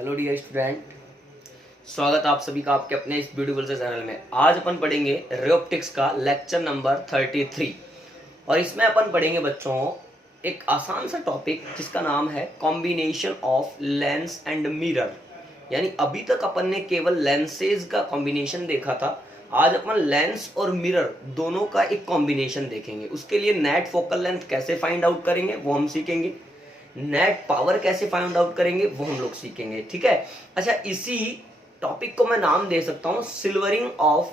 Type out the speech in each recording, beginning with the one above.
Hello dear student, स्वागत आप सभी का आपके अपने इस ब्यूटीफुल से चैनल में। आज अपन पढ़ेंगे रे ऑप्टिक्स का लेक्चर नंबर 33 और इसमें अपन पढ़ेंगे बच्चों एक आसान सा टॉपिक जिसका नाम है combination of lens and mirror. यानी अभी तक अपन ने केवल लेंसेज का कॉम्बिनेशन देखा था, आज अपन लेंस और मिरर दोनों का एक कॉम्बिनेशन देखेंगे। उसके लिए नेट फोकल लेंथ कैसे फाइंड आउट करेंगे वो हम सीखेंगे, नेट पावर कैसे फाइंड आउट करेंगे वो हम लोग सीखेंगे। ठीक है, अच्छा इसी टॉपिक को मैं नाम दे सकता हूं silvering of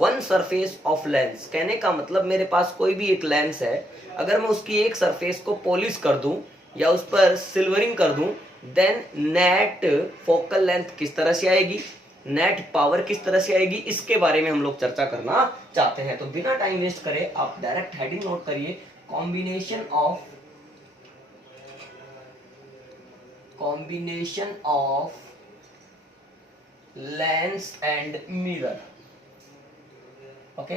one surface of lens. कहने का मतलब मेरे पास कोई भी एक लेंस है, अगर मैं उसकी एक सरफेस को पॉलिश कर दूं या उस पर सिल्वरिंग कर दूं, देन नेट फोकल लेंथ किस तरह से आएगी, नेट पावर किस तरह से आएगी, इसके बारे में हम लोग चर्चा करना चाहते हैं। तो बिना टाइम वेस्ट करे आप डायरेक्ट हेडिंग नोट करिए, combination of lens and mirror. Okay,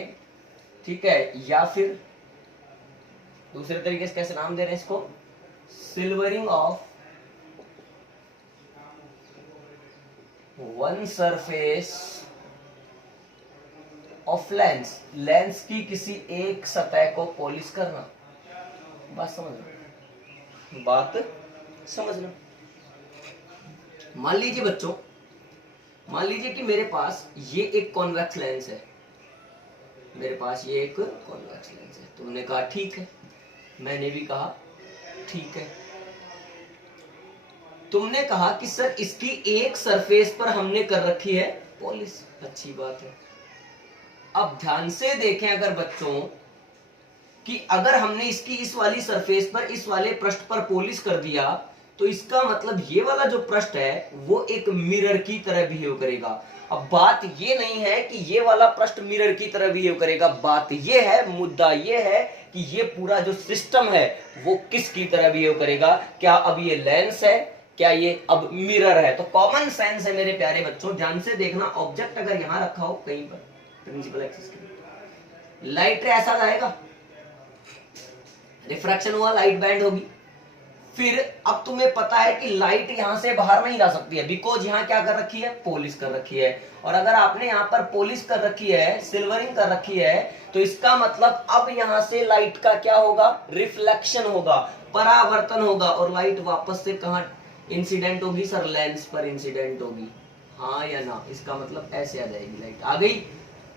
ठीक है, या फिर दूसरे तरीके से कैसे नाम दे रहे हैं इसको, silvering of one surface of lens. Lens की किसी एक सतह को पॉलिश करना। बात समझना, बात समझना। मान लीजिए बच्चों, मान लीजिए कि मेरे पास ये एक कॉन्वेक्स लेंस है, मेरे पास ये एक कॉन्वेक्स लेंस है। तुमने कहा ठीक है, मैंने भी कहा ठीक है। तुमने कहा कि सर इसकी एक सरफेस पर हमने कर रखी है पॉलिश, अच्छी बात है। अब ध्यान से देखें अगर बच्चों कि अगर हमने इसकी इस वाली सरफेस पर इस वाले पृष्ठ पर पॉलिश कर दिया तो इसका मतलब ये वाला जो पृष्ठ है वो एक मिरर की तरह बिहेव करेगा। अब बात ये नहीं है कि ये वाला पृष्ठ मिरर की तरह बिहेव करेगा, बात ये है, मुद्दा ये है कि ये पूरा जो सिस्टम है वो किसकी तरह बिहेव करेगा। क्या अब ये लेंस है, क्या ये अब मिरर है? तो कॉमन सेंस है मेरे प्यारे बच्चों, ध्यान से देखना। ऑब्जेक्ट अगर यहां रखा हो कहीं पर प्रिंसिपल एक्सिस के, लाइट रे ऐसा जाएगा, रिफ्रैक्शन हुआ, लाइट बैंड होगी। फिर अब तुम्हें पता है कि लाइट यहां से बाहर नहीं जा सकती है, बिकॉज यहां क्या कर रखी है, पॉलिश कर रखी है। और अगर आपने यहां पर पॉलिश कर रखी है, सिल्वरिंग कर रखी है, तो इसका मतलब अब यहां से लाइट का क्या होगा, रिफ्लेक्शन होगा, परावर्तन होगा, और लाइट वापस से कहां इंसिडेंट होगी, सर लेंस पर इंसिडेंट होगी। हाँ या ना? इसका मतलब ऐसे आ जाएगी, लाइट आ गई।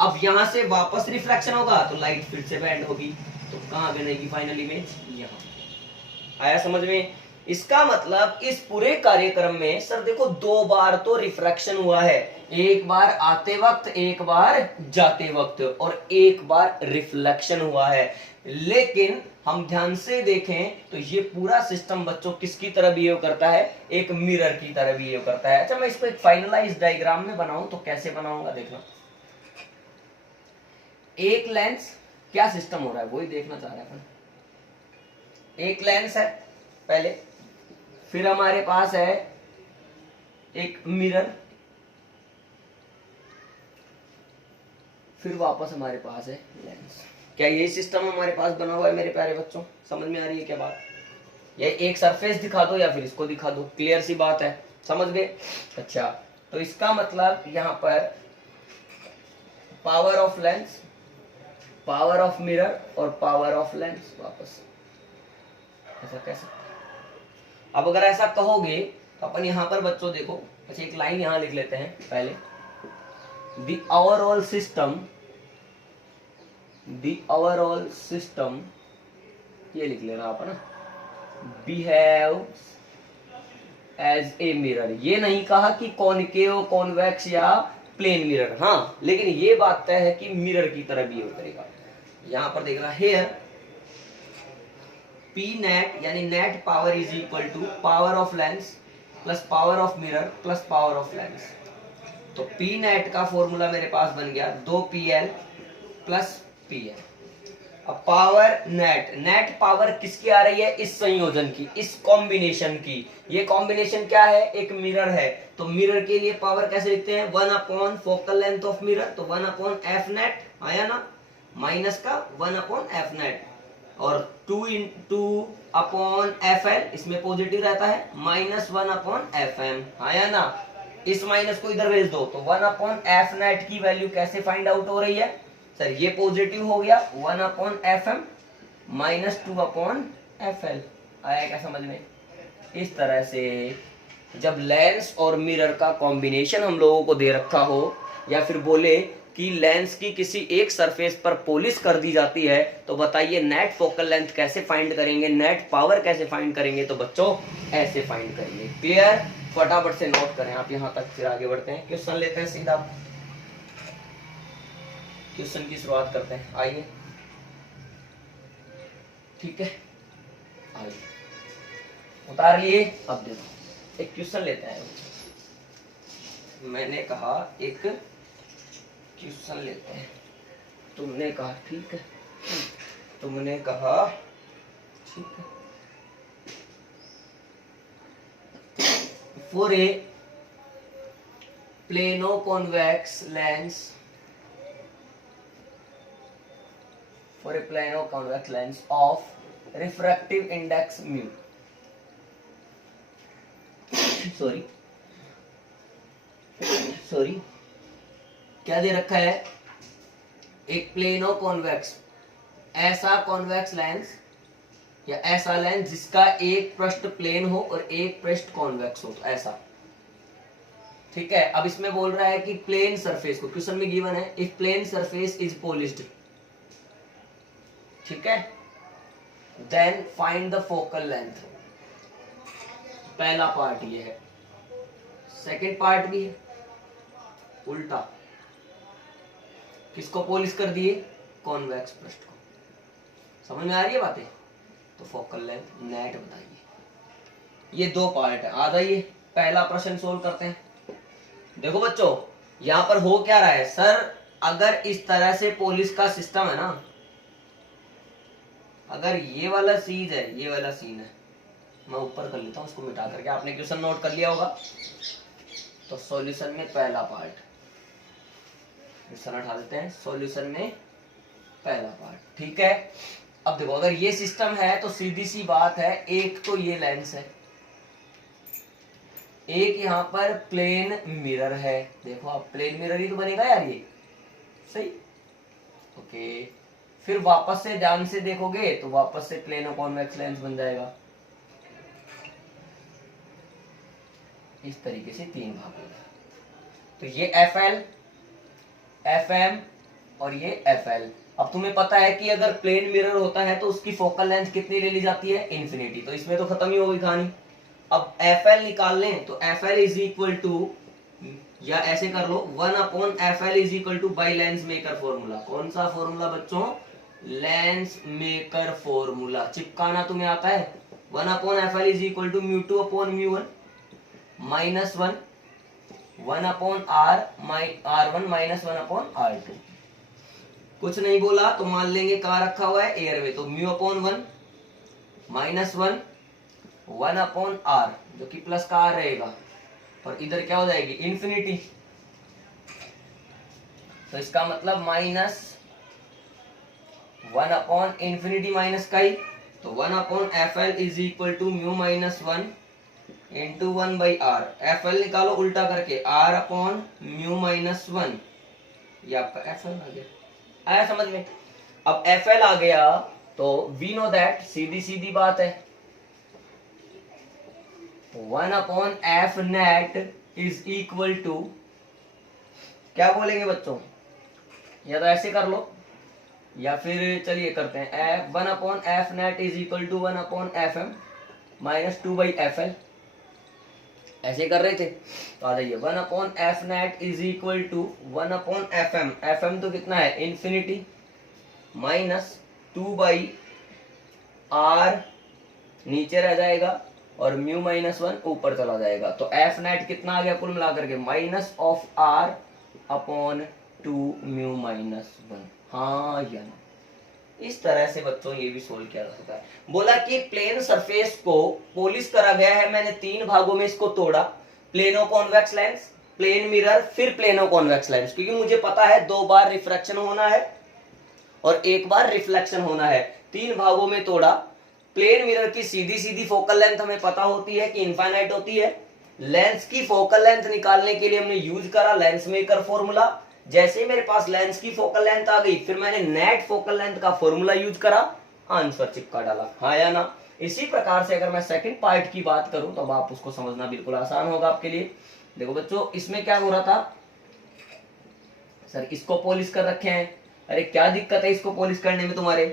अब यहां से वापस रिफ्लेक्शन होगा तो लाइट फिर से बैंड होगी, तो कहां बनेगी फाइनल इमेज, यहां। आया समझ में? इसका मतलब इस पूरे कार्यक्रम में सर देखो दो बार तो रिफ्रैक्शन हुआ है, एक बार आते वक्त, एक बार जाते वक्त, और एक बार रिफ्लेक्शन हुआ है। लेकिन हम ध्यान से देखें तो ये पूरा सिस्टम बच्चों किसकी तरह बिहेव करता है, एक मिरर की तरह बिहेव करता है। अच्छा मैं इसको एक फाइनलाइज डायग्राम में बनाऊं तो कैसे बनाऊंगा देखना। एक लेंस, क्या सिस्टम हो रहा है वही देखना चाह रहे हैं अपन। एक लेंस है पहले, फिर हमारे पास है एक मिरर, फिर वापस हमारे पास है लेंस। क्या यही सिस्टम हमारे पास बना हुआ है मेरे प्यारे बच्चों? समझ में आ रही है क्या बात? ये एक सरफेस दिखा दो या फिर इसको दिखा दो, क्लियर सी बात है, समझ गए? अच्छा तो इसका मतलब यहां पर power of lens, power of mirror और पावर ऑफ लेंस, वापस ऐसा कह सकते हैं। अब अगर ऐसा कहोगे तो अपन यहां पर बच्चों देखो, अच्छा एक लाइन यहां लिख लेते हैं पहले, द ओवरऑल सिस्टम, ये लिख लेना आप ना, बिहेव एज ए मिरर। ये नहीं कहा कि कॉनकेव, कॉन्वेक्स या प्लेन मिरर, हाँ, लेकिन ये बात तय है कि मिरर की तरह बिहेव करेगा। यहां पर देखना, हेयर P नेट यानी net power is equal to power of lens plus power of mirror plus power of lens. तो P नेट का फॉर्मूला मेरे पास बन गया 2PL प्लस PL। अब पावर नेट, नेट पावर किसकी आ रही है, इस संयोजन की, इस कॉम्बिनेशन की। ये कॉम्बिनेशन क्या है, एक मिरर है, तो मिरर के लिए पावर कैसे लिखते हैं, 1 upon focal length of mirror, तो 1 अपॉन एफ नेट आया ना, माइनस का 1 अपॉन एफ नेट। और 2//FL इसमें पॉजिटिव रहता है, -1/FM, हाँ या ना। इस माइनस को इधर भेज दो तो 1/F नेट की वैल्यू कैसे फाइंड आउट हो रही है सर, ये पॉजिटिव हो गया 1/FM -2/FL। आया क्या समझ में? इस तरह से जब लेंस और मिरर का कॉम्बिनेशन हम लोगों को दे रखा हो, या फिर बोले कि लेंस की किसी एक सरफेस पर पॉलिश कर दी जाती है, तो बताइए नेट फोकल लेंथ कैसे फाइंड करेंगे, नेट पावर कैसे फाइंड करेंगे? तो बच्चों ऐसे फाइंड करेंगे। क्लियर? फटाफट से नोट करें आप यहां तक, फिर आगे बढ़ते हैं। क्वेश्चन लेते हैं सीधा, क्वेश्चन की शुरुआत करते हैं। आइए, ठीक है, आइए उतार लिए। अब देखो एक क्वेश्चन लेते हैं, मैंने कहा एक क्वेश्चन लेते हैं, तुमने कहा ठीक है, तुमने कहा ठीक है। For A plano convex lens, for a plano convex lens of refractive index mu sorry क्या दे रखा है? एक प्लेनो कॉन्वेक्स, ऐसा कॉन्वेक्स लेंस या ऐसा लेंस जिसका एक पृष्ठ प्लेन हो और एक पृष्ठ कॉन्वेक्स हो, तो ऐसा, ठीक है। अब इसमें बोल रहा है कि प्लेन सरफेस को, क्वेश्चन में गिवन है if plane surface is polished, ठीक है, then find the focal length. पहला पार्ट ये है, सेकंड पार्ट भी है उल्टा, किसको पॉलिश कर दिए? कॉन्वेक्स पृष्ठ को। समझ में आ रही है बातें? तो फोकल लेंथ नेट बताइए। ये दो पार्ट है। आ जाइए पहला प्रश्न सोल्व करते हैं। देखो बच्चों यहां पर हो क्या रहा है सर, अगर इस तरह से पॉलिश का सिस्टम है ना, अगर ये वाला सीन है, ये वाला सीन है, मैं ऊपर कर लेता हूं उसको मिटा करके, आपने क्वेश्चन नोट कर लिया होगा। तो सॉल्यूशन में पहला पार्ट, क्वेश्चन उठा देते हैं, सॉल्यूशन में पहला पार्ट, ठीक है। अब देखो अगर ये सिस्टम है तो सीधी सी बात है, एक तो ये लेंस है, एक यहां पर प्लेन मिरर है। देखो अब प्लेन मिरर ही तो बनेगा यार, ये सही, ओके। फिर वापस से ध्यान से देखोगे तो वापस से प्लेनो कॉन्वेक्स लेंस बन जाएगा। इस तरीके से तीन भाग होगा। तो ये FL, FM और ये FL। अब तुम्हें पता है कि अगर प्लेन मिरर होता है तो उसकी फोकल लेंथ कितनी ले ली जाती है? इन्फिनिटी। तो इसमें तो खत्म ही हो गई कहानी। अब FL निकाल लें तो FL इज इक्वल टू, या ऐसे कर लो 1/FL is equal two by lens maker formula. कौन सा फॉर्मूला बच्चों? Lens maker formula. चिपकाना तुम्हें आता है? 1/FL is equal to μ2/μ1 minus 1/R1 minus 1/R2। कुछ नहीं बोला तो मान लेंगे कहाँ रखा हुआ है? एयर में। तो μ/1 माइनस 1/R, जो कि प्लस का R रहेगा, और इधर क्या हो जाएगी? इन्फिनिटी। तो इसका मतलब माइनस 1/इन्फिनिटी माइनस का ही। तो 1/FL is equal to mu minus 1 into 1/R। FL निकालो उल्टा करके, R/म्यू माइनस 1। ये आपका FL आ गया। आया समझ में? अब FL आ गया तो वी नो दैट, सीधी सीधी बात है, 1/F net is equal to, क्या बोलेंगे बच्चों? या तो ऐसे कर लो, या फिर चलिए करते हैं 1/F net is equal to 1/FM minus 2/FL। ऐसे कर रहे थे तो आ जाइए 1/F net is equal to 1/FM। FM तो कितना है? इन्फिनिटी, माइनस 2/R नीचे रह जाएगा और म्यू माइनस 1 ऊपर चला जाएगा। तो F नेट कितना आ गया कुल मिलाकर के? Minus of R/2 mu minus 1। हाँ या ना? इस तरह से बच्चों ये भी सोल्व किया जा सकता है। बोला कि प्लेन सरफेस को पॉलिश करा गया है, मैंने तीन भागों में इसको तोड़ा, plano convex lens, plane mirror, फिर प्लेनो कॉन्वेक्स लेंस, क्योंकि मुझे पता है 2 बार रिफ्रैक्शन होना है और 1 बार रिफ्लेक्शन होना है। 3 भागों में तोड़ा। प्लेन मिरर की सीधी सीधी फोकल लेंथ हमें पता होती है कि इनफाइनाइट होती है। लेंस की फोकल लेंथ निकालने के लिए हमने यूज करा लेंस मेकर फॉर्मूला। जैसे ही मेरे पास लेंस की फोकल लेंथ आ गई, फिर मैंने नेट फोकल लेंथ का फॉर्मूला यूज करा, आंसर चिपका डाला, हाँ या ना। इसी प्रकार से अगर मैं सेकंड पार्ट की बात करूं तो अब आप उसको समझना बिल्कुल आसान होगा आपके लिए। देखो बच्चों, इसमें क्या हो रहा था, सर इसको पॉलिश कर रखे हैं। अरे क्या दिक्कत है इसको पॉलिश करने में तुम्हारे?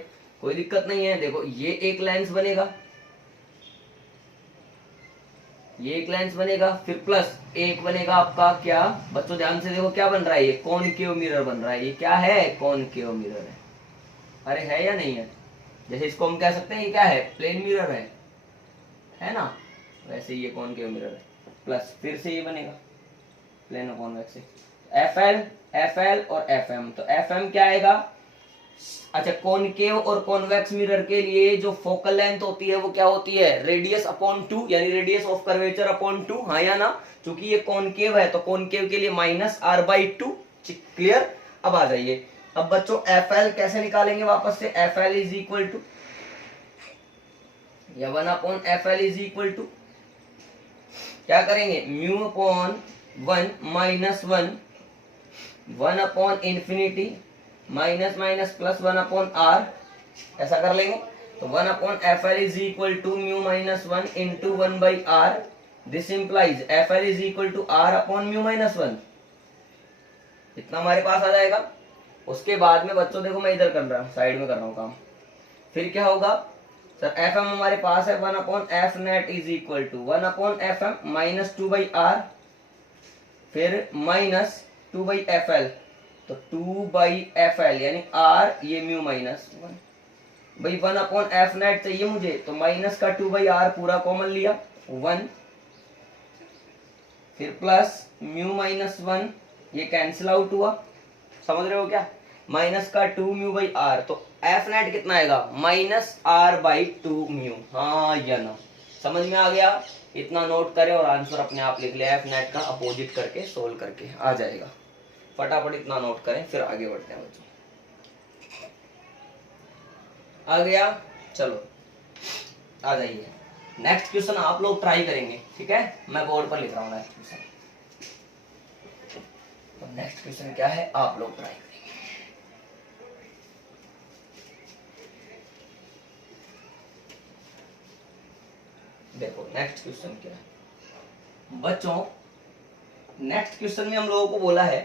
कोई दिक्कत नहीं है। देखो ये एक लेंस बनेगा, ये एक लेंस बनेगा, फिर प्लस एक बनेगा आपका क्या बच्चों, ध्यान से देखो क्या बन रहा है, ये कॉनकेव मिरर बन रहा है। ये क्या है? कॉनकेव मिरर है। अरे है या नहीं है? जैसे इसको हम कह सकते हैं ये क्या है, प्लेन मिरर है ना, वैसे ये कॉनकेव मिरर है। प्लस फिर से ये बनेगा प्लेन कॉन्वेक्स से, एफ एल और एफ एम। तो एफ एम क्या आएगा, अच्छा कॉनकेव और कॉन्वेक्स मिरर के लिए जो फोकल लेंथ होती है वो क्या होती है, रेडियस अपॉन 2, यानी रेडियस ऑफ कर्वेचर अपॉन 2, हाँ या ना। क्योंकि ये कॉनकेव है तो कॉनकेव के लिए -r/2। क्लियर? अब आ जाइए, अब बच्चों एफ एल कैसे निकालेंगे वापस से, F L is equal to, या 1/f(l) इज इक्वल टू क्या करेंगे, mu upon 1 minus 1 infinity minus minus plus 1/r, ऐसा कर लेंगे। तो 1/f(l) is equal to mu minus 1 into 1/r। This implies f(l) is equal to r upon mu minus 1। इतना हमारे पास आ जाएगा। उसके बाद में बच्चों देखो मैं इधर कर रहा हूँ, साइड में कर रहा हूँ काम। फिर क्या होगा सर, एफ एम हमारे पास है 1/f net is equal to 1/f(m) minus 2/r, फिर माइनस 2/fl, तो 2/fl यानी r, ये म्यू माइनस 1 भाई 1/f नेट चाहिए मुझे, तो माइनस का 2/r पूरा कॉमन लिया 1, फिर प्लस म्यू माइनस 1, ये कैंसिल आउट हुआ, समझ रहे हो क्या, माइनस का 2 म्यू बाई आर, तो एफ नेट कितना आएगा, -r/2 म्यू, हाँ या ना, समझ में आ गया। इतना नोट करें और आंसर अपने आप लिख ले, एफ नेट का अपोजिट करके सोल्व करके आ जाएगा। फटाफट इतना नोट करें, फिर आगे बढ़ते हैं बच्चों। आ गया, चलो आ जाइए। नेक्स्ट क्वेश्चन आप लोग ट्राई करेंगे, ठीक है, मैं बोर्ड पर लिख रहा हूँ नेक्स्ट क्वेश्चन। तो नेक्स्ट क्वेश्चन क्या है, आप लोग ट्राई करेंगे। देखो नेक्स्ट क्वेश्चन क्या है बच्चों, नेक्स्ट क्वेश्चन में हम लोगों को बोला है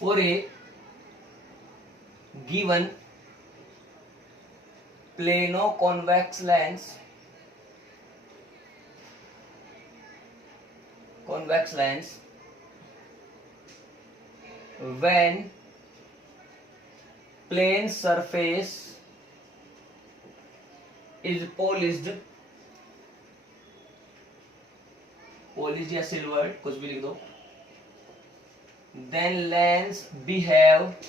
for A given plano convex lens when plane surface is polished या सिल्वर्ड, कुछ भी लिख दो, then lens behaves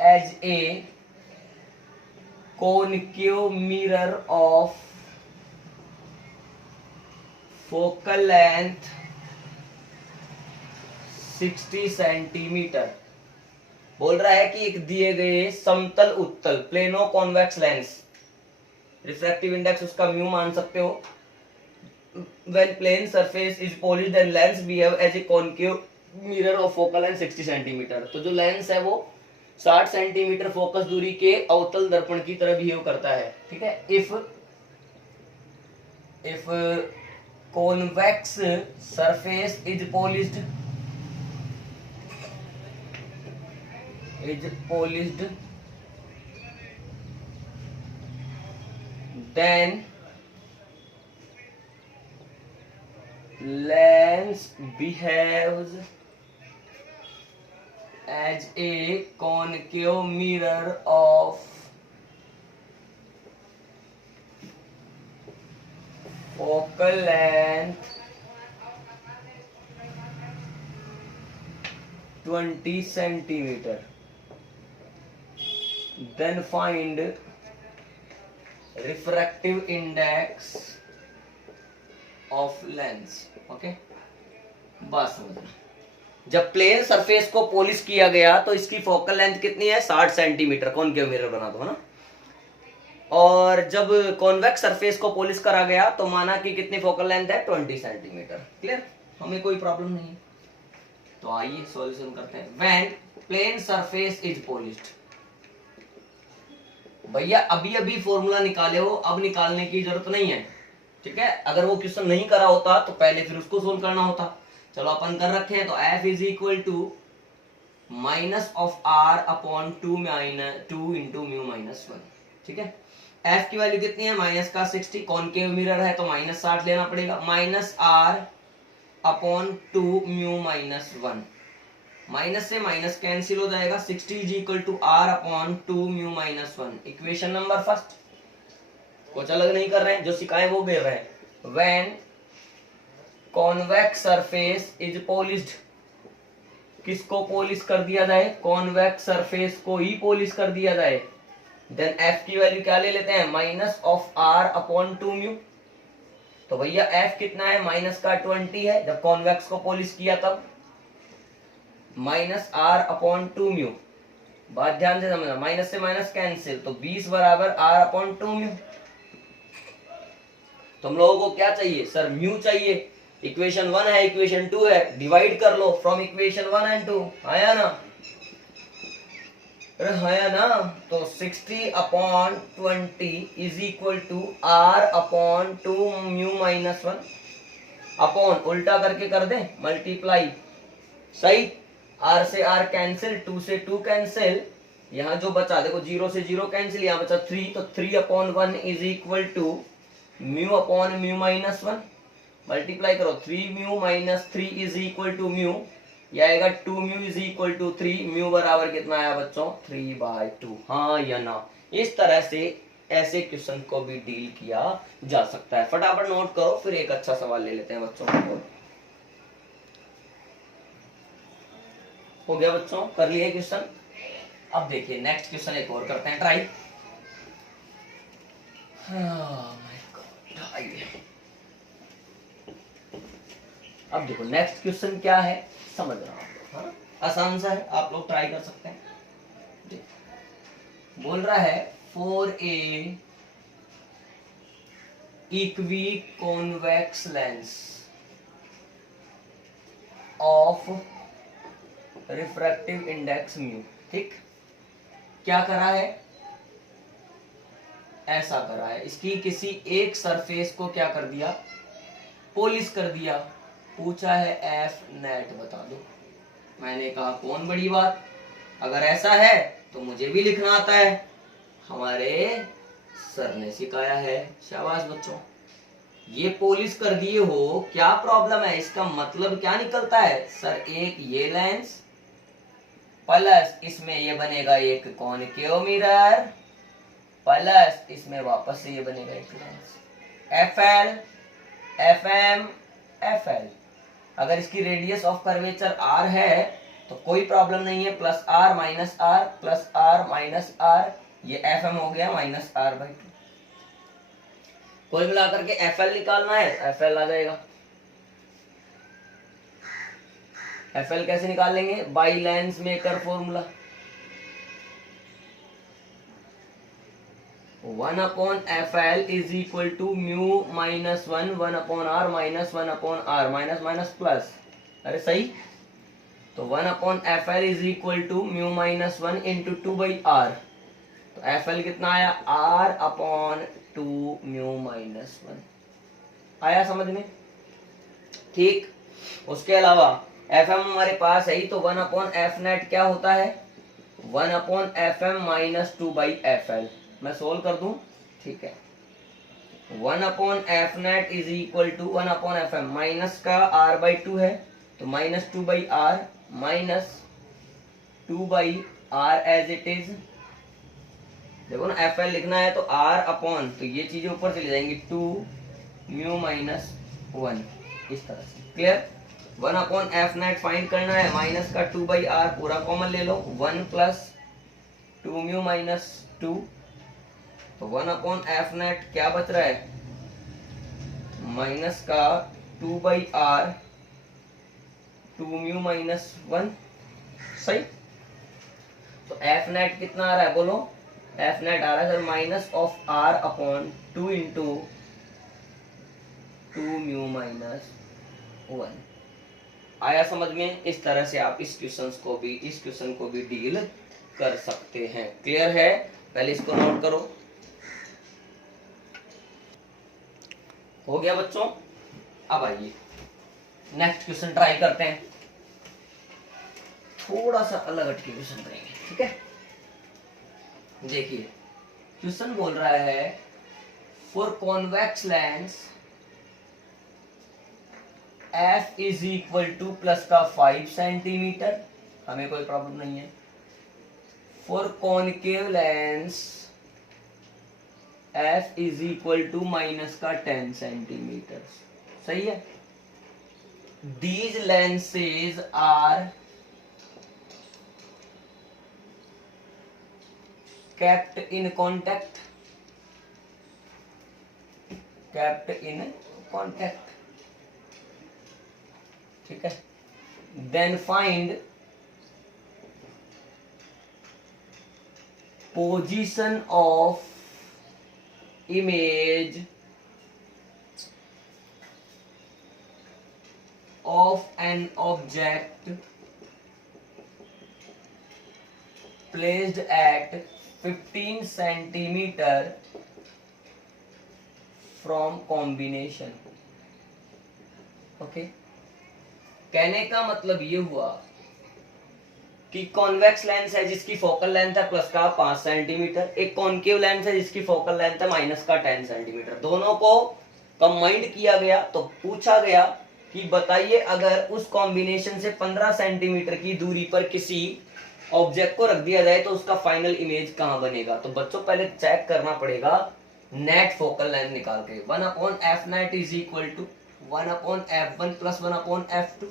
as a concave mirror of focal length 60 centimetre. बोल रहा है कि एक दिए गए समतल उत्तल plano convex lens, refractive index उसका म्यू मान सकते हो, when plane surface is polished then lens behave as a concave mirror of focal length 60 centimetre. तो जो लेंस है वो 60 सेंटीमीटर फोकस दूरी के अवतल दर्पण की तरह बिहेव करता है, ठीक है। if convex surface is polished then lens behaves as a concave mirror of focal length 20 centimetre. then find refractive index of lens। Okay, बस समझना, जब प्लेन सरफेस को पॉलिश किया गया तो इसकी फोकल लेंथ कितनी है 60 सेंटीमीटर, कॉनकेव मिरर बना दो है ना। और जब कॉन्वेक्स सरफेस को पॉलिश करा गया तो माना कि कितनी फोकल लेंथ है 20 सेंटीमीटर। क्लियर, हमें कोई प्रॉब्लम नहीं है। तो आइए सॉल्यूशन करते हैं। When plane surface is polished, भैया अभी अभी फॉर्मूला निकाले हो, अब निकालने की जरूरत नहीं है, ठीक है। अगर वो क्वेश्चन नहीं करा होता तो पहले फिर उसको सोल्व करना होता। चलो अपन कर रखे हैं। तो F is equal to minus of R upon 2 into mu minus 1, ठीक है। F की वैल्यू कितनी है माइनस का 60, कॉनकेव मिरर है तो माइनस 60 लेना पड़ेगा, minus R upon 2 mu minus 1, minus से माइनस कैंसिल हो जाएगा, 60 is equal to R upon 2 mu minus 1। Equation number first, कुछ अलग नहीं कर रहे हैं, जो सिखाए वो दे रहे हैं। When convex surface is polished, किसको पॉलिश कर दिया जाए, कॉन्वेक्स सरफेस को ही पॉलिश कर दिया जाए, देन F की वैल्यू क्या ले लेते हैं minus of R upon 2 mu. तो भैया F कितना है माइनस का 20 है, जब कॉन्वेक्स को पॉलिश किया तब, माइनस R अपॉन 2 म्यू। बात ध्यान से समझना, माइनस से माइनस कैंसिल, तो 20 बराबर R अपॉन 2 म्यू। तो हम लोगों को क्या चाहिए सर, म्यू चाहिए। इक्वेशन 1 है, इक्वेशन 2 है, डिवाइड कर लो फ्रॉम इक्वेशन 1 एंड 2, आया ना, है ना। तो 60 upon 20 is equal to R upon 2 mu minus 1, upon उल्टा करके कर दे मल्टीप्लाई, सही। R से R कैंसिल, 2 से 2 कैंसिल, यहाँ जो बचा देखो 0 से 0 कैंसिल, यहाँ बचा 3, तो 3 upon 1 is equal to mu upon mu minus 1, multiply करो, 3 mu minus 3 is equal to mu, यह आएगा 2 mu is equal to 3, mu बराबर कितना आया बच्चों 3/2, हाँ या ना। इस तरह से ऐसे क्वेश्चन को भी डील किया जा सकता है। फटाफट नोट करो, फिर एक अच्छा सवाल ले लेते हैं बच्चों को। हो गया बच्चों, कर लिए क्वेश्चन। अब देखिए नेक्स्ट क्वेश्चन एक और करते हैं ट्राई। अब देखो नेक्स्ट क्वेश्चन क्या है, समझ रहा हूं, हाँ? आसान सा है, आप लोग ट्राई कर सकते हैं। बोल रहा है for A equi convex lens of refractive index mu, ठीक। क्या करा है, ऐसा करा है, इसकी किसी एक सरफेस को क्या कर दिया, पॉलिश कर दिया। पूछा है एफ नेट बता दो। मैंने कहा कौन बड़ी बात, अगर ऐसा है तो मुझे भी लिखना आता है, हमारे सर ने सिखाया है। शाबाश बच्चों, ये पॉलिश कर दिए हो, क्या प्रॉब्लम है, इसका मतलब क्या निकलता है सर, एक ये लेंस प्लस इसमें ये बनेगा एक कॉनकेव मिरर, प्लस इसमें वापस से ये बनेगा एक लेंस, FL FM FL। अगर इसकी रेडियस ऑफ कर्वेचर R है तो कोई प्रॉब्लम नहीं है, plus R minus R plus R minus R, ये FM हो गया माइनस R/2। कोई मिलाकर के FL निकालना है, FL आ जाएगा। FL कैसे निकाल लेंगे, by lens maker formula, 1/FL is equal to mu minus 1 1/R minus 1/R, minus minus plus, अरे सही। तो 1/FL is equal to mu minus 1 into 2/R, तो FL कितना आया R/2 म्यू माइनस 1, आया समझ में, ठीक। उसके अलावा FM हमारे पास है ही, तो 1/F नेट क्या होता है 1/FM माइनस 2/FL, मैं सोल्व कर दूं, ठीक है। 1/F net is equal to 1/FM, minus का R/2 है तो minus 2/R minus 2/R as it is. देखो ना FL लिखना है तो R अपॉन, तो ये चीजें ऊपर चली जाएंगी 2 म्यू माइनस 1, इस तरह से। क्लियर, 1/F नेट फाइंड करना है, माइनस का 2/R पूरा कॉमन ले लो, 1 प्लस 2 म्यू माइनस 2, तो 1/F नेट क्या बच रहा है माइनस का 2/R 2 म्यू -1, सही। तो एफ नेट कितना आ रहा है बोलो, एफ नेट आ रहा है सर -r/2 इंटू 2 म्यू -1। आया समझ में? इस तरह से आप इस क्वेश्चन को भी डील कर सकते हैं। क्लियर है? पहले इसको नोट करो। हो गया बच्चों? अब आइए नेक्स्ट क्वेश्चन ट्राई करते हैं। थोड़ा सा अलग हटके क्वेश्चन करेंगे, ठीक है? देखिए क्वेश्चन बोल रहा है for convex lens f is equal to plus का 5 सेंटीमीटर, हमें कोई प्रॉब्लम नहीं है। For concave lens f is equal to minus का 10 सेंटीमीटर, सही है। These lenses are kept in contact, ठीक है। Then find position of image of an object placed at 15 centimeter from combination। Okay, कहने का मतलब ये हुआ कि कॉन्वेक्स लेंस है जिसकी फोकल लेंथ है प्लस का 5 सेंटीमीटर, एक कॉनकेव लेंस है जिसकी फोकल लेंथ है माइनस का 10 सेंटीमीटर। दोनों को कंबाइंड किया गया तो पूछा गया कि बताइए अगर उस कॉम्बिनेशन से 15 सेंटीमीटर की दूरी पर किसी ऑब्जेक्ट को रख दिया जाए तो उसका फाइनल इमेज कहां बनेगा। तो बच्चों पहले चेक करना पड़ेगा नेट फोकल लेंथ निकाल के। 1/f net is equal to 1/f1 plus 1/f2।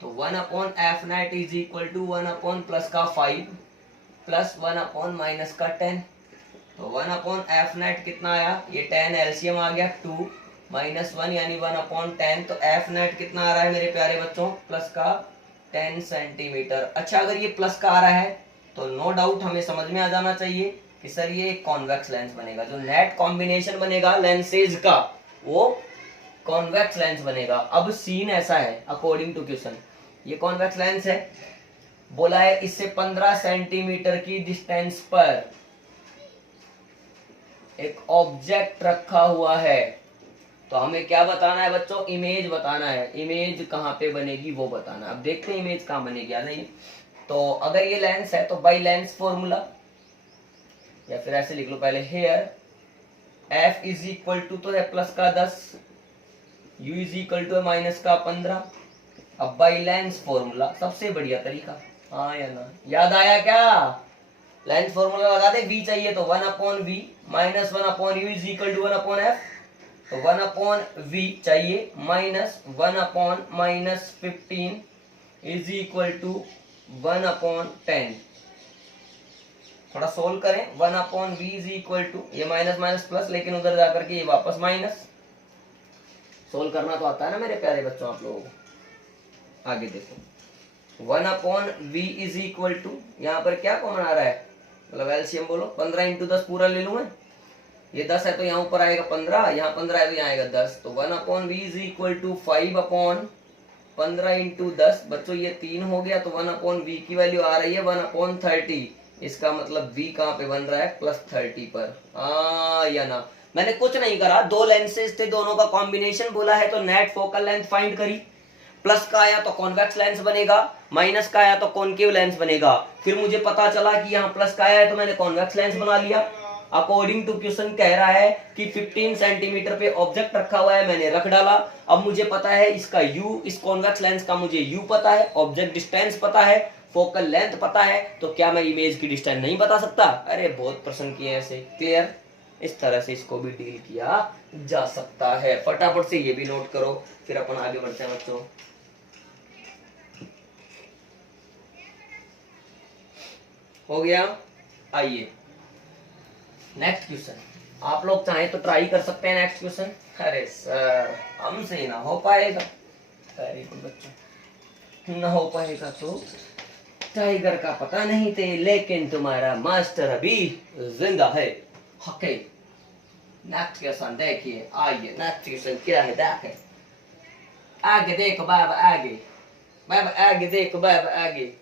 तो 1/f net is equal to 1/ plus का 5 प्लस 1/ माइनस का 10। तो 1/f नेट कितना आया, ये 10 एलसीएम आ गया 2 -1 यानी 1/10। तो एफ नेट कितना आ रहा है मेरे प्यारे बच्चों, प्लस का 10 सेंटीमीटर। अच्छा अगर ये प्लस का आ रहा है तो नो डाउट हमें समझ में आ जाना चाहिए कि सर ये एक कॉन्वेक्स लेंस बनेगा। जो नेट कॉम्बिनेशन बनेगा लेंसेज का वो कॉन्वेक्स लेंस बनेगा। अब सीन ऐसा है अकॉर्डिंग टू क्वेश्चन, ये कॉन्वेक्स लेंस है, बोला है इससे 15 सेंटीमीटर की डिस्टेंस पर एक ऑब्जेक्ट रखा हुआ है। तो हमें क्या बताना है बच्चों, इमेज बताना है। इमेज कहां पे बनेगी वो बताना है। अब देखते हैं इमेज कहां बनेगी। नहीं तो अगर ये लेंस है तो बाई लेंस फॉर्मूला, या फिर ऐसे लिख लो पहले, here f is equal to तो है प्लस का 10, u इज इक्वल टू है माइनस का 15। अब बाई लेंस फॉर्मूला सबसे बढ़िया तरीका, हाँ या ना, याद आया क्या? लेंस फॉर्मूला लगा दे, v चाहिए तो 1/v minus 1/u is equal to 1/f। तो 1/v चाहिए माइनस 1/-15 इज इक्वल टू 1/10। थोड़ा सोल्व करें, 1/v इज इक्वल टू, ये माइनस माइनस प्लस, लेकिन उधर जाकर के ये वापस माइनस। सोल्व करना तो आता है ना मेरे प्यारे बच्चों आप लोगों को। आगे देखो 1/v इज इक्वल टू, यहाँ पर क्या कॉमन आ रहा है, मतलब एलसीएम बोलो, 15 इंटू 10 पूरा ले लूं मैं। ये 10 है तो यहाँ ऊपर आएगा 15, यहाँ 15 है तो यहाँ आएगा 10। तो 1/v is equal to 5/15 into 10। बच्चों ये 3 हो गया, तो 1/v की वैल्यू आ रही है 1/30। इसका मतलब v कहाँ पे बन रहा है, +30 पर। या ना, मैंने कुछ नहीं करा, दो लेंसेज थे, दोनों का कॉम्बिनेशन बोला है तो नेट फोकल लेंथ फाइंड करी। प्लस का आया तो कॉन्वेक्स लेंस बनेगा, माइनस का आया तो कॉनकेव लेंस बनेगा। फिर मुझे पता चला कि यहाँ प्लस का आया है तो मैंने कॉन्वेक्स लेंस बना लिया। अकॉर्डिंग टू क्वेश्चन कह रहा है कि 15 सेंटीमीटर पे ऑब्जेक्ट रखा हुआ है, मैंने रख डाला। अब मुझे पता है इसका u, इस कॉन्वेक्स लेंस का मुझे u पता है, ऑब्जेक्ट डिस्टेंस पता है, फोकल लेंथ पता है, तो क्या मैं इमेज की डिस्टेंस नहीं बता सकता? अरे बहुत प्रश्न किए ऐसे। क्लियर? इस तरह से इसको भी डील किया जा सकता है। फटाफट से ये भी नोट करो, फिर अपन आगे बढ़ते हैं बच्चों। हो गया? आइए नेक्स्ट क्वेश्चन। आप लोग चाहें तो ट्राई कर सकते हैं नेक्स्ट क्वेश्चन। अरे सर हमसे ही ना हो पाएगा। वेरी गुड बच्चों। न हो पाएगा तो टाइगर का पता नहीं थे, लेकिन तुम्हारा मास्टर अभी जिंदा है। ओके, नेक्स्ट क्वेश्चन देखिए, आइए नेक्स्ट क्वेश्चन क्या है देखें। आगे देखो बाबा, आगे बाबा, आगे देखो बाबा, आगे।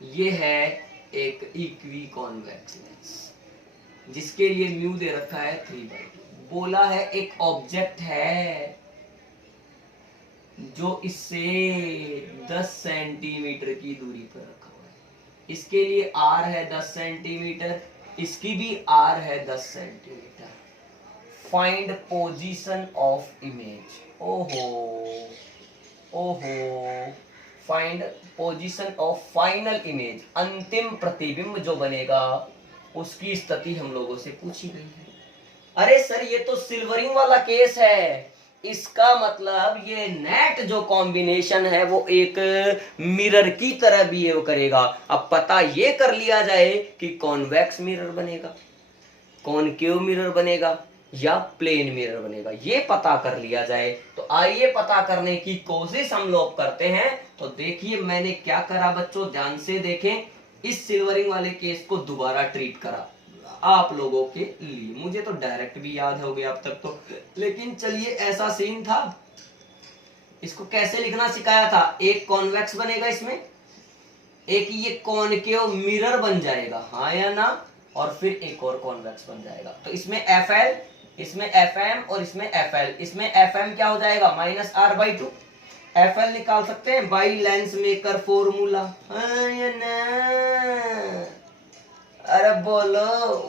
ये है एक इक्वी कॉन्वेक्स लेंस, जिसके लिए म्यू दे रखा है 3/2। बोला है एक ऑब्जेक्ट है जो इससे 10 सेंटीमीटर की दूरी पर रखा हुआ है। इसके लिए आर है 10 सेंटीमीटर, इसकी भी आर है 10 centimetre. Find position of image. ओहो ओहो, find position of final image, अंतिम प्रतिबिंब जो बनेगा उसकी स्थिति हम लोगों से पूछी गई है। अरे सर, ये तो सिल्वरिंग वाला केस है। इसका मतलब ये नेट जो कॉम्बिनेशन है वो एक मिरर की तरह बिहेव करेगा। अब पता ये कर लिया जाए कि कॉन्वेक्स मिरर बनेगा, कॉनकेव मिरर बनेगा या प्लेन मिरर बनेगा, ये पता कर लिया जाए। तो आइए पता करने की कोशिश हम लोग करते हैं। तो देखिए मैंने क्या करा बच्चों, ध्यान से देखें। इस सिल्वरिंग वाले केस को दोबारा ट्रीट करा आप लोगों के लिए। मुझे तो डायरेक्ट भी याद हो गया अब तक तो, लेकिन चलिए ऐसा सीन था। इसको कैसे लिखना सिखाया था, एक कॉन्वेक्स बनेगा इसमें, एक ये कॉनकेव मिरर बन जाएगा, हाँ या ना, और फिर एक और कॉन्वेक्स बन जाएगा। तो इसमें FL, इसमें FM और इसमें FL। इसमें FM क्या हो जाएगा, -R/2। FL निकाल सकते हैं बाई लेंस मेकर फॉर्मूला, हाँ या ना। अरे बोलो,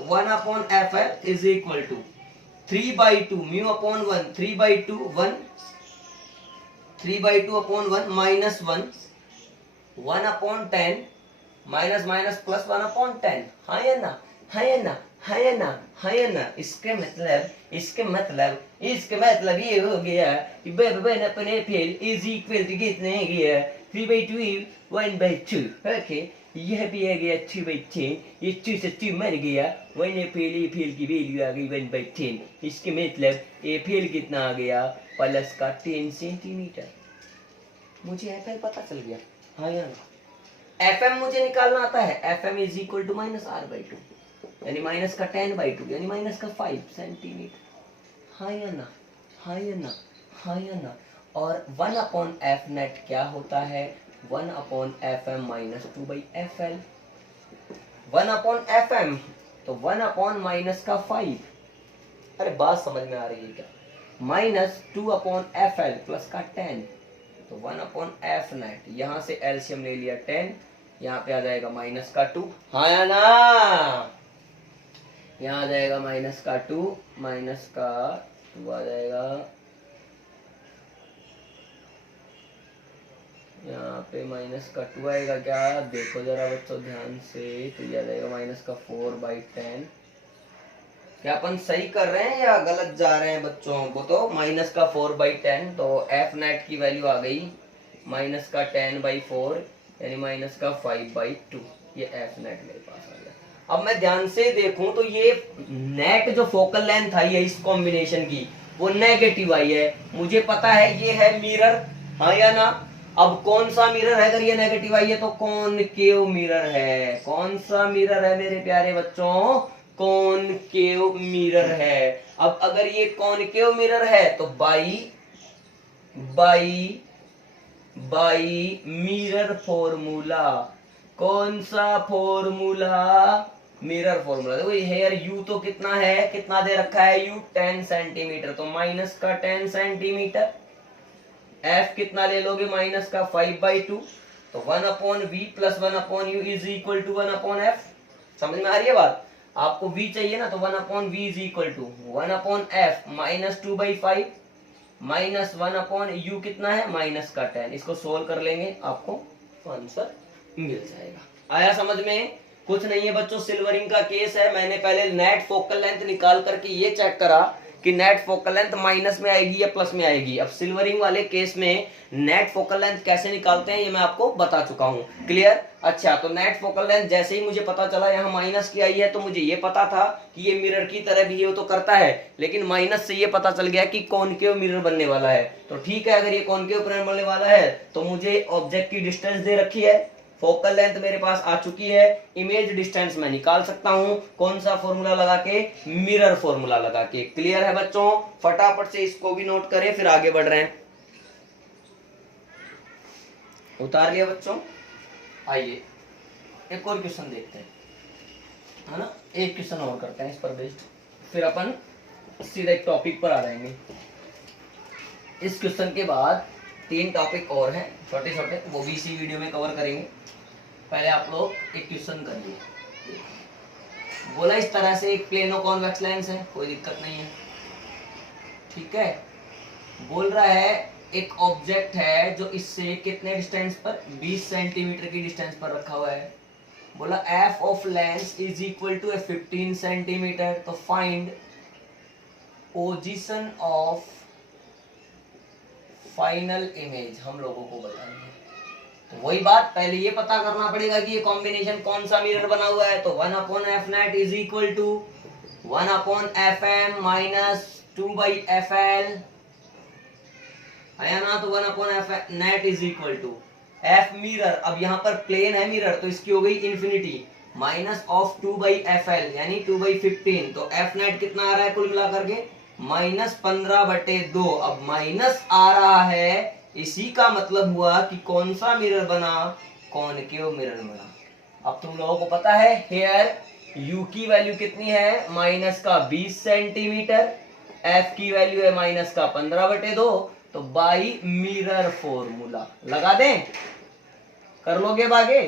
1/FL is equal to 3/2 mu upon 1, 3/2 1, 3/2 अपॉन 1 -1, 1/10 माइनस माइनस प्लस 1/10, हाँ या ना, हाँ या ना, हाँ या ना, हाँ या ना। इसके मतलब ये हो गया कि FL इज इक्वल टू कितने गया, 3/2 1/2। ओके, यह भी आ गया 2/10, ये 2 से 2 मर गया, 1/FL की वैल्यू आ गई 1/10। इसके मतलब FL कितना आ गया, प्लस का 10 सेंटीमीटर। मुझे FL पता चल गया, हाँ या ना। FM मुझे निकालना आता है, FM is equal to -R/2, यानी माइनस का 10/2, यानी माइनस का 5 सेंटीमीटर, हाँ या ना, हाँ या ना, हाँ या ना। और 1/F नेट क्या होता है, 1/FM -2/FL। 1/FM तो 1/-5। अरे बात समझ में आ रही है क्या, -2/FL प्लस का 10, तो 1/F नेट। यहां से एलसीएम ले लिया 10, यहाँ पे आ जाएगा -2, हाँ या ना। यहाँ आ जाएगा -2 आ जाएगा, यहाँ पे -2 आएगा क्या, देखो जरा बच्चों ध्यान से, तो ये आ जाएगा -4/10। क्या अपन सही कर रहे हैं या गलत जा रहे हैं बच्चों, वो तो -4/10। तो एफ नेट की वैल्यू आ गई -10/4, यानी -5/2। ये एफ नेट मेरे पास आ गया। अब मैं ध्यान से देखूं तो ये नेट जो फोकल लेंथ आई है इस कॉम्बिनेशन की, वो नेगेटिव आई है। मुझे पता है ये है मिरर, हाँ या ना। अब कौन सा मिरर है, अगर ये नेगेटिव आई है तो कॉनकेव मिरर है। कौन सा मिरर है मेरे प्यारे बच्चों, कॉनकेव मिरर है। अब अगर ये कॉनकेव मिरर है तो बाई मिरर फॉर्मूला, कौन सा फॉर्मूला, मिरर फॉर्मूला। देखो हेयर यू तो कितना है, कितना दे रखा है यू, 10 सेंटीमीटर, तो माइनस का 10 सेंटीमीटर। एफ कितना ले लोगे, माइनस का 5/2, तो 1/v plus 1/u is equal to 1/f। समझ में आ रही है बात, आपको v चाहिए ना, तो 1/v is equal to 1/f -2/5 minus 1/u कितना है, माइनस का 10। इसको सोल्व कर लेंगे, आपको आंसर मिल जाएगा। आया समझ में, कुछ नहीं है बच्चों, सिल्वरिंग का केस है। मैंने पहले नेट फोकल लेंथ निकाल करके ये चेक करा कि नेट फोकल लेंथ माइनस में आएगी या प्लस में आएगी। अब सिल्वरिंग वाले केस में नेट फोकल लेंथ कैसे निकालते हैं ये मैं आपको बता चुका हूं। क्लियर? अच्छा, तो नेट फोकल लेंथ जैसे ही मुझे पता चला यहाँ माइनस की आई है, तो मुझे ये पता था कि ये मिरर की तरह बिहेव तो करता है, लेकिन माइनस से ये पता चल गया कि कॉनकेव मिरर बनने वाला है। तो ठीक है, अगर ये कॉनकेव मिरर बनने वाला है तो मुझे ऑब्जेक्ट की डिस्टेंस दे रखी है, फोकल लेंथ मेरे पास आ चुकी है, इमेज डिस्टेंस मैं निकाल सकता हूं। कौन सा फॉर्मूला लगा के? मिरर फॉर्मूला लगा के। क्लियर है बच्चों? फटाफट से इसको भी नोट करें, फिर आगे बढ़ रहे हैं। उतार लिया बच्चों? आइए एक और क्वेश्चन देखते हैं, है ना। एक क्वेश्चन और करते हैं इस पर बेस्ड, फिर अपन सीधा एक टॉपिक पर आ जाएंगे। इस क्वेश्चन के बाद 3 टॉपिक और हैं छोटे छोटे, वो भी इसी वीडियो में कवर करेंगे। पहले आप लोग एक क्वेश्चन करिए। बोला इस तरह से एक प्लेनो कॉन्वेक्स लेंस है, कोई दिक्कत नहीं है, ठीक है। बोल रहा है एक ऑब्जेक्ट है जो इससे कितने डिस्टेंस पर, 20 सेंटीमीटर की डिस्टेंस पर रखा हुआ है। बोला F of lens is equal to 15 centimetre. तो find position of final image हम लोगों को बतानी है। तो वही बात, पहले ये पता करना पड़ेगा कि ये कॉम्बिनेशन कौन सा मिरर बना हुआ है। तो 1/f net is equal to 1/fm minus 2/fl आया ना। तो 1/f net is equal to f mirror, अब यहाँ पर प्लेन है मिरर तो इसकी हो गई इंफिनिटी, माइनस ऑफ 2/fl यानी 2/15। तो f net कितना आ रहा है कुल मिला करके? -15/2। अब माइनस आ रहा है, इसी का मतलब हुआ कि कौन सा मिरर बना? कॉनकेव मिरर बना। अब तुम लोगों को पता है हेयर u की वैल्यू कितनी है? माइनस का 20 सेंटीमीटर, f की वैल्यू है माइनस का 15/2। तो बाई मिरर फॉर्मूला लगा दें, कर लोगे बागे?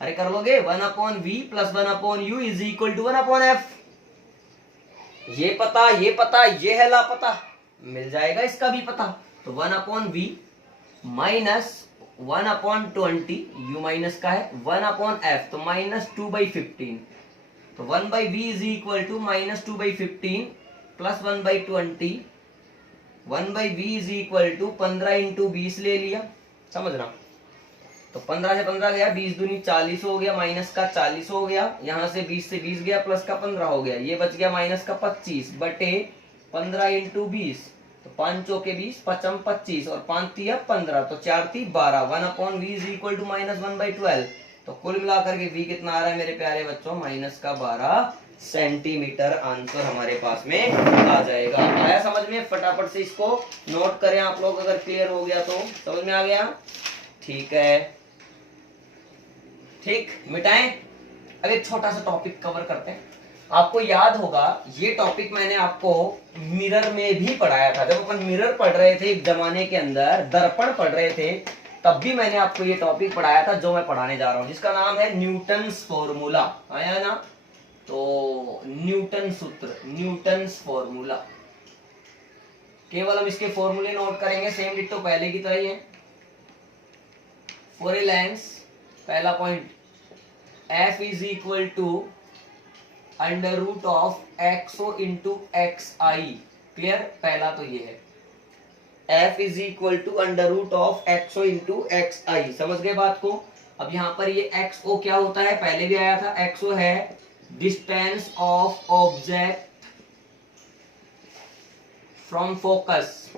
अरे कर लोगे। 1/v plus 1/u is equal to 1/f। ये पता, ये पता, ये है लापता, मिल जाएगा इसका भी पता। तो 1/v माइनस 1/20, u माइनस का है, 1/f तो माइनस 2/15। तो 1/v is equal to minus 2/15 plus 1/20। 1/v is equal to 15 into 20 ले लिया, समझना। तो 15 से 15 गया, 20 दूनी 40 हो गया, माइनस का 40 हो गया, यहाँ से 20 से 20 गया, प्लस का 15 हो गया, ये बच गया माइनस का 25 बटे 15 इंटू 20। तो 5 चौके 20, 5 25 और 5 तिया 15, तो 4 ती 12। 1/v is equal to minus 1/12। तो कुल मिलाकर के v कितना आ रहा है मेरे प्यारे बच्चों? माइनस का 12 सेंटीमीटर। आंसर हमारे पास में आ जाएगा। आया समझ में? फटाफट से इसको नोट करें आप लोग, अगर क्लियर हो गया तो। समझ में आ गया? ठीक है, ठीक, मिटाएं। अब एक छोटा सा टॉपिक कवर करते हैं। आपको याद होगा ये टॉपिक मैंने आपको मिरर में भी पढ़ाया था। जब अपन मिरर पढ़ रहे थे एक जमाने के अंदर, दर्पण पढ़ रहे थे, तब भी मैंने आपको ये टॉपिक पढ़ाया था जो मैं पढ़ाने जा रहा हूं, जिसका नाम है न्यूटन्स फॉर्मूला। आया ना? तो न्यूटन सूत्र, न्यूटन्स फॉर्मूला। केवल हम इसके फॉर्मूले नोट करेंगे, सेम डिट्टो पहले की तरह ही है। फॉर ए लेंस, पहला point, f is equal to under root of xo into xi। Clear? पहला तो ये है, f is equal to under root of xo into xi। समझ गए बात को? अब यहाँ पर ये xo क्या होता है? पहले भी आया था। xo है distance of object from focus.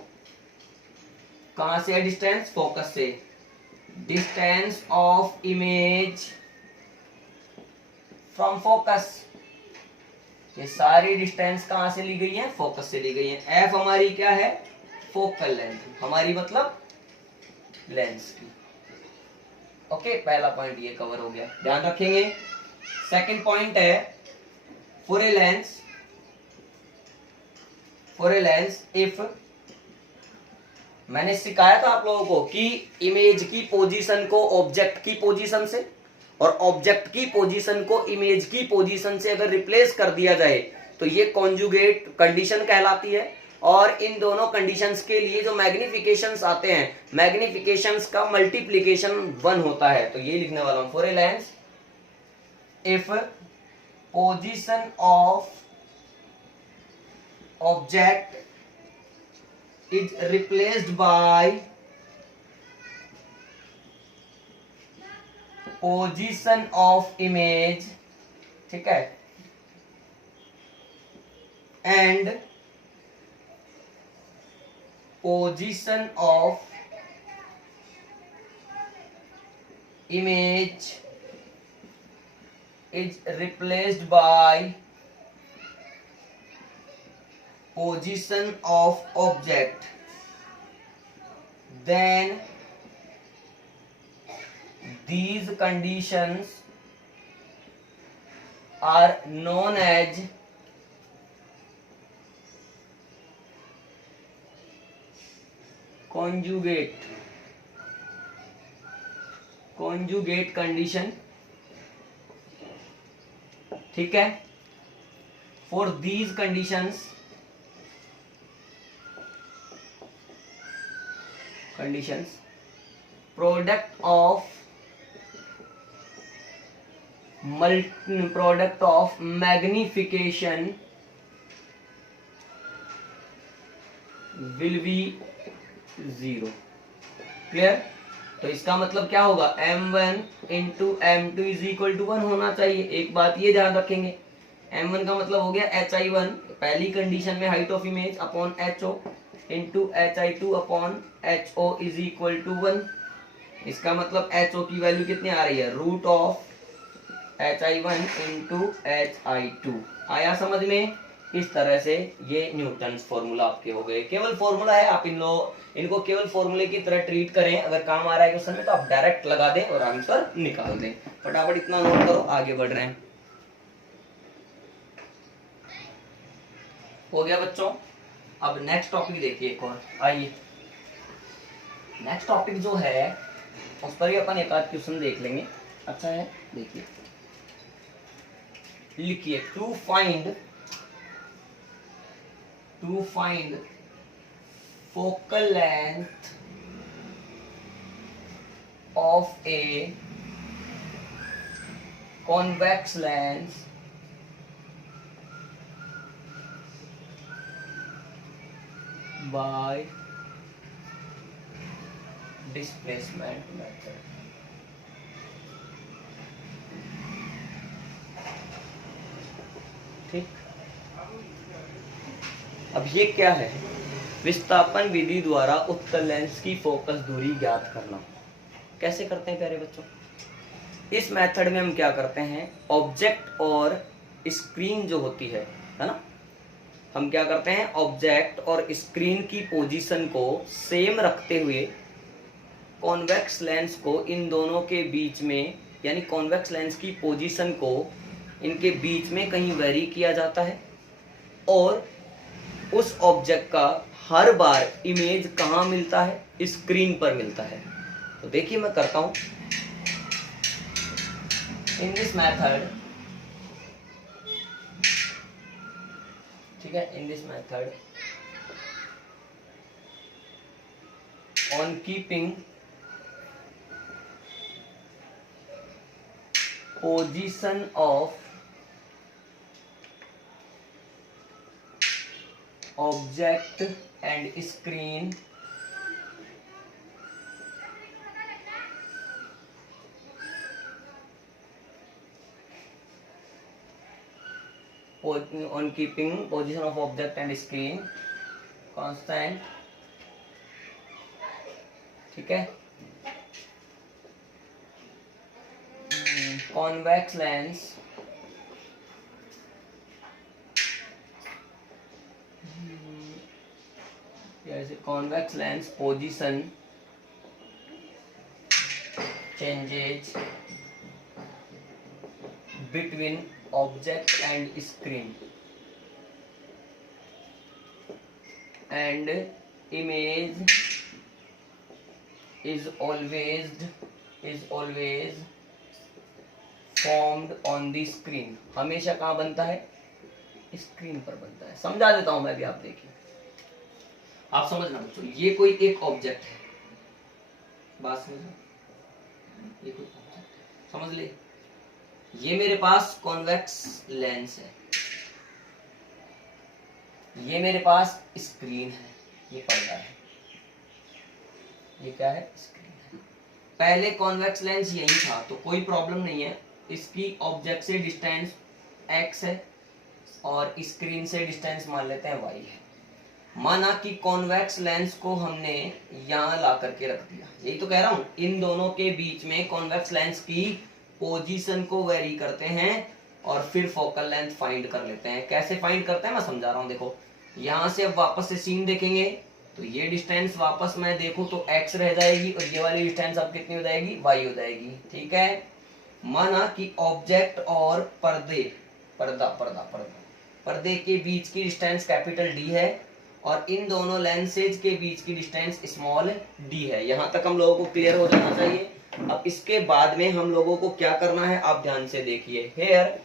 कहां से है डिस्टेंस? फोकस से। Distance of image from focus. ये सारी डिस्टेंस कहां से ली गई है? फोकस से ली गई है। एफ हमारी क्या है? फोकल लेंथ हमारी, मतलब लेंस की। ओके, पहला पॉइंट ये कवर हो गया, ध्यान रखेंगे। सेकंड पॉइंट है फॉर ए लेंस इफ, मैंने सिखाया था आप लोगों को कि इमेज की पोजीशन को ऑब्जेक्ट की पोजीशन से और ऑब्जेक्ट की पोजीशन को इमेज की पोजीशन से अगर रिप्लेस कर दिया जाए तो ये कॉन्जुगेट कंडीशन कहलाती है। और इन दोनों कंडीशंस के लिए जो मैग्निफिकेशंस आते हैं, मैग्निफिकेशंस का मल्टीप्लिकेशन 1 होता है। तो ये लिखने वाला हूं, for a lens if position of object is replaced by position of image, ठीक है, and position of image is replaced by position of object, then these conditions are known as conjugate condition, ठीक है। For these conditions product of magnification will be 0। Clear? तो इसका मतलब क्या होगा, m1 into m2 is equal to 1 होना चाहिए। एक बात ये ध्यान रखेंगे, m1 का मतलब हो गया hi1 पहली कंडीशन में height of image upon ho into hi2 upon ho is equal to 1। इसका मतलब ho की वैल्यू कितनी आ रही है, root of hi1 into hi2। आया समझ में? इस तरह से ये न्यूटन फॉर्मूला आपके हो गए। केवल फॉर्मूला है, आप इनको केवल फॉर्मूले की तरह ट्रीट करें। अगर काम आ रहा है क्वेश्चन में तो आप डायरेक्ट लगा दें और आंसर निकाल दें। फटाफट इतना नोट करो, आगे बढ़ रहे हैं। हो गया बच्चों? अब नेक्स्ट टॉपिक देखिए एक और। आइए नेक्स्ट टॉपिक जो है उस पर ही अपन एक आध क्वेश्चन देख लेंगे। अच्छा है, देखिए लिखिए, to find focal length of a convex lens by displacement method। ठीक, अब ये क्या है, विस्थापन विधि द्वारा उत्तल लेंस की फोकस दूरी ज्ञात करना। कैसे करते हैं प्यारे बच्चों? इस मेथड में हम क्या करते हैं, ऑब्जेक्ट और स्क्रीन जो होती है ना, हम क्या करते हैं, ऑब्जेक्ट और स्क्रीन की पोजीशन को सेम रखते हुए कॉन्वेक्स लेंस को इन दोनों के बीच में, यानी कॉन्वेक्स लेंस की पोजीशन को इनके बीच में कहीं वेरी किया जाता है और उस ऑब्जेक्ट का हर बार इमेज कहाँ मिलता है, स्क्रीन पर मिलता है। तो देखिए मैं करता हूं, इन दिस मेथड, ठीक है, in this method on keeping position of object and screen on keeping position of object and screen constant, ठीक है, convex lens convex lens position changes between object and screen and image is always formed on the screen। हमेशा कहाँ बनता है, screen पर बनता है। समझा देता हूं मैं भी, आप देखिए, आप समझना बच्चों, ये कोई एक ऑब्जेक्ट है, बात समझो, ये कोई ऑब्जेक्ट है, समझ ले, ये मेरे पास कॉन्वेक्स लेंस है, ये मेरे पास स्क्रीन है, ये पर्दा है, ये क्या है, स्क्रीन है। पहले कॉन्वेक्स लेंस यही था तो कोई प्रॉब्लम नहीं है। इसकी ऑब्जेक्ट से डिस्टेंस x है और स्क्रीन से डिस्टेंस मान लेते हैं y है। माना कि कॉन्वेक्स लेंस को हमने यहाँ ला करके रख दिया, यही तो कह रहा हूं, इन दोनों के बीच में कॉन्वेक्स लेंस की पोजीशन को वेरी करते हैं और फिर फोकल लेंथ फाइंड कर लेते हैं। कैसे फाइंड करते हैं मैं समझा रहा हूं। देखो यहां से अब वापस से सीन देखेंगे तो ये डिस्टेंस वापस मैं देखूं तो x रह जाएगी और ये वाली डिस्टेंस अब कितनी हो जाएगी, y हो जाएगी। ठीक है, माना कि ऑब्जेक्ट और पर्दे के बीच की डिस्टेंस कैपिटल D है और इन दोनों लेंसेज के बीच की डिस्टेंस स्मॉल d है। यहां तक हम लोगों को क्लियर हो जाना चाहिए। अब इसके बाद में हम लोगों को क्या करना है, आप ध्यान से देखिए। हेयर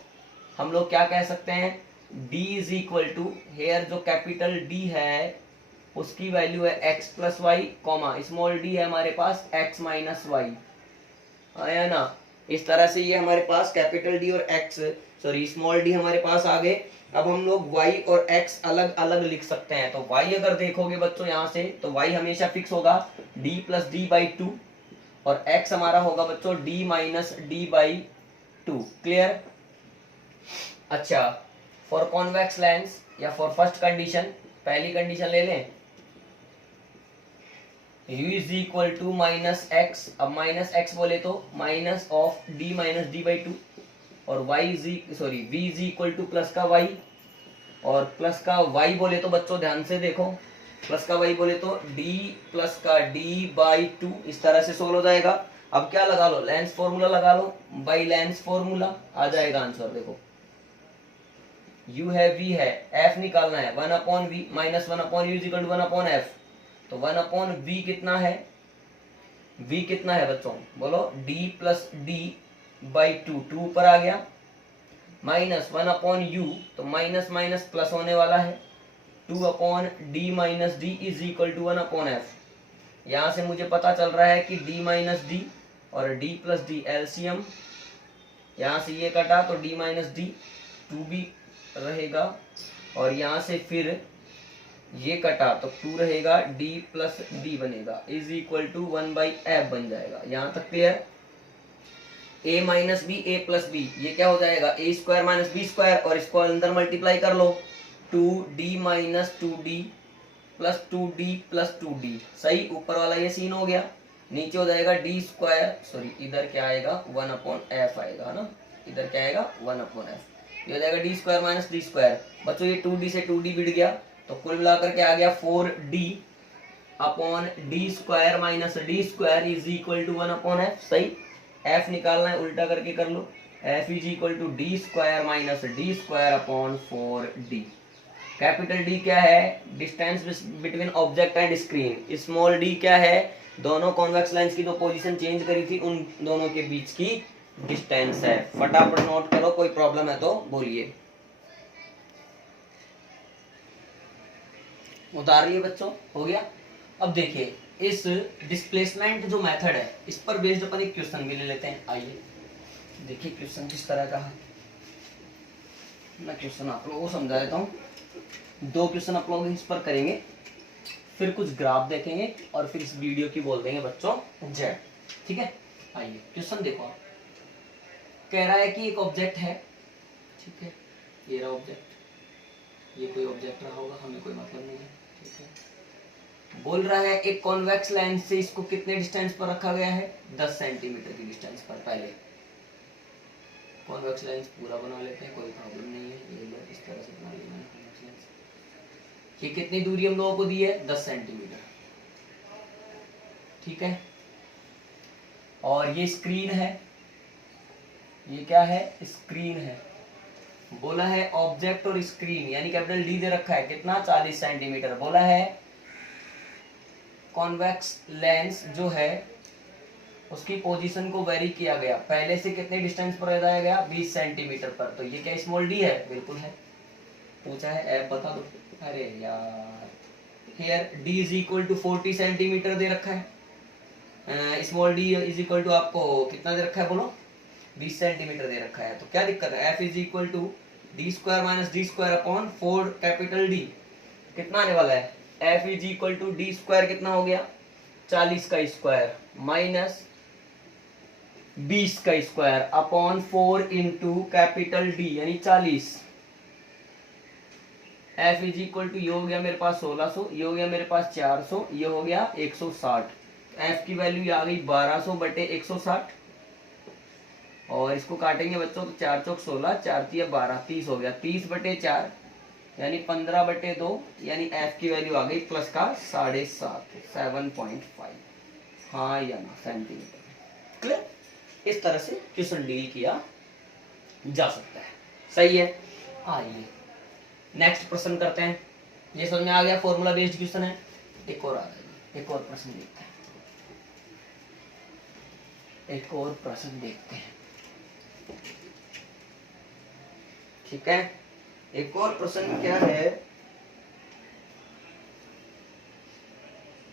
हम लोग क्या कह सकते हैं, d is equal to, here जो कैपिटल D है उसकी वैल्यू है x plus y, comma small d है हमारे पास x माइनस वाई, आया ना। इस तरह से ये हमारे पास कैपिटल D और स्मॉल d हमारे पास आ गए। अब हम लोग y और x अलग अलग लिख सकते हैं। तो y अगर देखोगे बच्चों यहाँ से तो y हमेशा फिक्स होगा d plus d by two और x हमारा होगा बच्चों d minus d by two. Clear. अच्छा, फॉर कॉन्वेक्स लेंस या फॉर फर्स्ट कंडीशन, पहली कंडीशन ले लें, u is equal to minus x. अब माइनस एक्स बोले तो minus of d minus d by two और v is equal to plus का y और प्लस का y बोले तो बच्चों ध्यान से देखो, प्लस का y बोले तो d प्लस का d बाई टू, इस तरह से सोल्व हो जाएगा। अब क्या लगा लो, लेंस फॉर्मूला लगा लो, बाई लेंस फॉर्मूला आ जाएगा आंसर। देखो u है, v है, f निकालना है, 1 upon v minus 1 upon u is equal to 1 upon f। तो 1 अपॉन v कितना है, v कितना है बच्चों बोलो, d plus d by two, two ऊपर आ गया, माइनस 1 अपॉन u, तो माइनस माइनस प्लस होने वाला है, 2 upon d minus d is equal to 1 upon f। यहां से मुझे पता चल रहा है कि d माइनस डी और d प्लस डी एलसीएम, यहां से ये कटा तो d माइनस डी 2 भी रहेगा और यहां से फिर ये कटा तो 2 रहेगा, d प्लस डी बनेगा is equal to 1 by f बन जाएगा। यहां तक clear. a minus b, a plus b, ये क्या हो जाएगा, a square minus b square और इसको अंदर मल्टीप्लाई कर लो, 2d minus 2d plus 2d plus 2d। सही, ऊपर वाला ये सीन हो गया, नीचे हो जाएगा d स्क्वायर, इधर क्या आएगा 1 अपॉन एफ आएगा, है ना, इधर क्या आएगा 1 अपॉन एफ, ये हो जाएगा d square minus D square. बच्चों ये 2d से 2d बिड़ गया तो कुल मिलाकर के आ गया 4d upon d square minus D square is equal to 1 upon f. सही, f निकालना है, उल्टा करके कर लो, f is equal to d square minus D square upon 4d। Capital D क्या है, distance between object and screen. Small d क्या है, दोनों कॉन्वेक्स लेंस की जो पोजीशन चेंज करी थी उन दोनों के बीच की डिस्टेंस है। फटाफट नोट करो, कोई प्रॉब्लम है तो बोलिए। उतार लिए बच्चों, हो गया। अब देखिए इस डिस्प्लेसमेंट जो मेथड है इस पर बेस्ड अपन एक क्वेश्चन भी ले लेते हैं। आइए देखिए क्वेश्चन किस तरह का है। मैं क्वेश्चन आप लोगों को समझा देता हूँ, 2 क्वेश्चन आप लोग इस पर करेंगे, फिर कुछ ग्राफ देखेंगे और फिर इस वीडियो की बोल देंगे बच्चों जेड। ठीक है, आइए क्वेश्चन देखो। आप कह रहा है कि एक ऑब्जेक्ट है, ठीक है, ये रहा ऑब्जेक्ट, ये कोई ऑब्जेक्ट रहा होगा, हमें कोई मतलब नहीं है। ठीक है, बोल रहा है एक कॉन्वेक्स लेंस से इसको कितने डिस्टेंस पर रखा गया है, 10 सेंटीमीटर की डिस्टेंस पर। पहले कॉन्वेक्स लेंस पूरा बना लेते हैं, कोई प्रॉब्लम नहीं है, ये लो इस तरह से बना लेना है कॉन्वेक्स लेंस। ये कितनी दूरी हम लोगों को दी है, 10 सेंटीमीटर। ठीक है, और ये स्क्रीन है, ये क्या है, स्क्रीन है। बोला है ऑब्जेक्ट और स्क्रीन यानी कैपिटल D दे रखा है कितना, 40 सेंटीमीटर। बोला है कॉन्वेक्स लेंस जो है उसकी पोजीशन को वेरी किया गया, पहले से कितने डिस्टेंस पर लगाया गया, 20 सेंटीमीटर पर। तो ये क्या स्मॉल d है, बिल्कुल है। पूछा है ऐप बता दो, अरे यार, here d is equal to 40 centimetre दे रखा है, small d is equal to आपको कितना दे रखा है बोलो, 20 सेंटीमीटर दे रखा है। तो क्या दिक्कत है, f is equal to d square minus D square upon 4 capital D। कितना आने वाला है, f is equal to d square कितना हो गया 40 का स्क्वायर माइनस 20 का square upon 4 into capital d यानी 40। एफ इज इक्वल टू ये हो गया मेरे पास 1600, ये हो गया मेरे पास 400, ये हो गया 160। एफ की वैल्यू आ गई 1200 बटे 160 और इसको काटेंगे बच्चों तो 4 चौक 16, 4 तिया 12, 30 हो गया। 30 बटे 4 यानी 15 बटे 2 यानी एफ की वैल्यू आ गई प्लस का 7.5 7.5 हाँ या ना सेंटीमीटर। क्लियर? इस तरह से क्वेश्चन डील किया जा सकता है। सही है। आइए नेक्स्ट प्रश्न करते हैं। ये समझ में आ गया, फॉर्मूला बेस्ड क्वेश्चन है। एक और आ गया, एक और प्रश्न देखते हैं, एक और प्रश्न देखते हैं। ठीक है, एक और प्रश्न क्या है,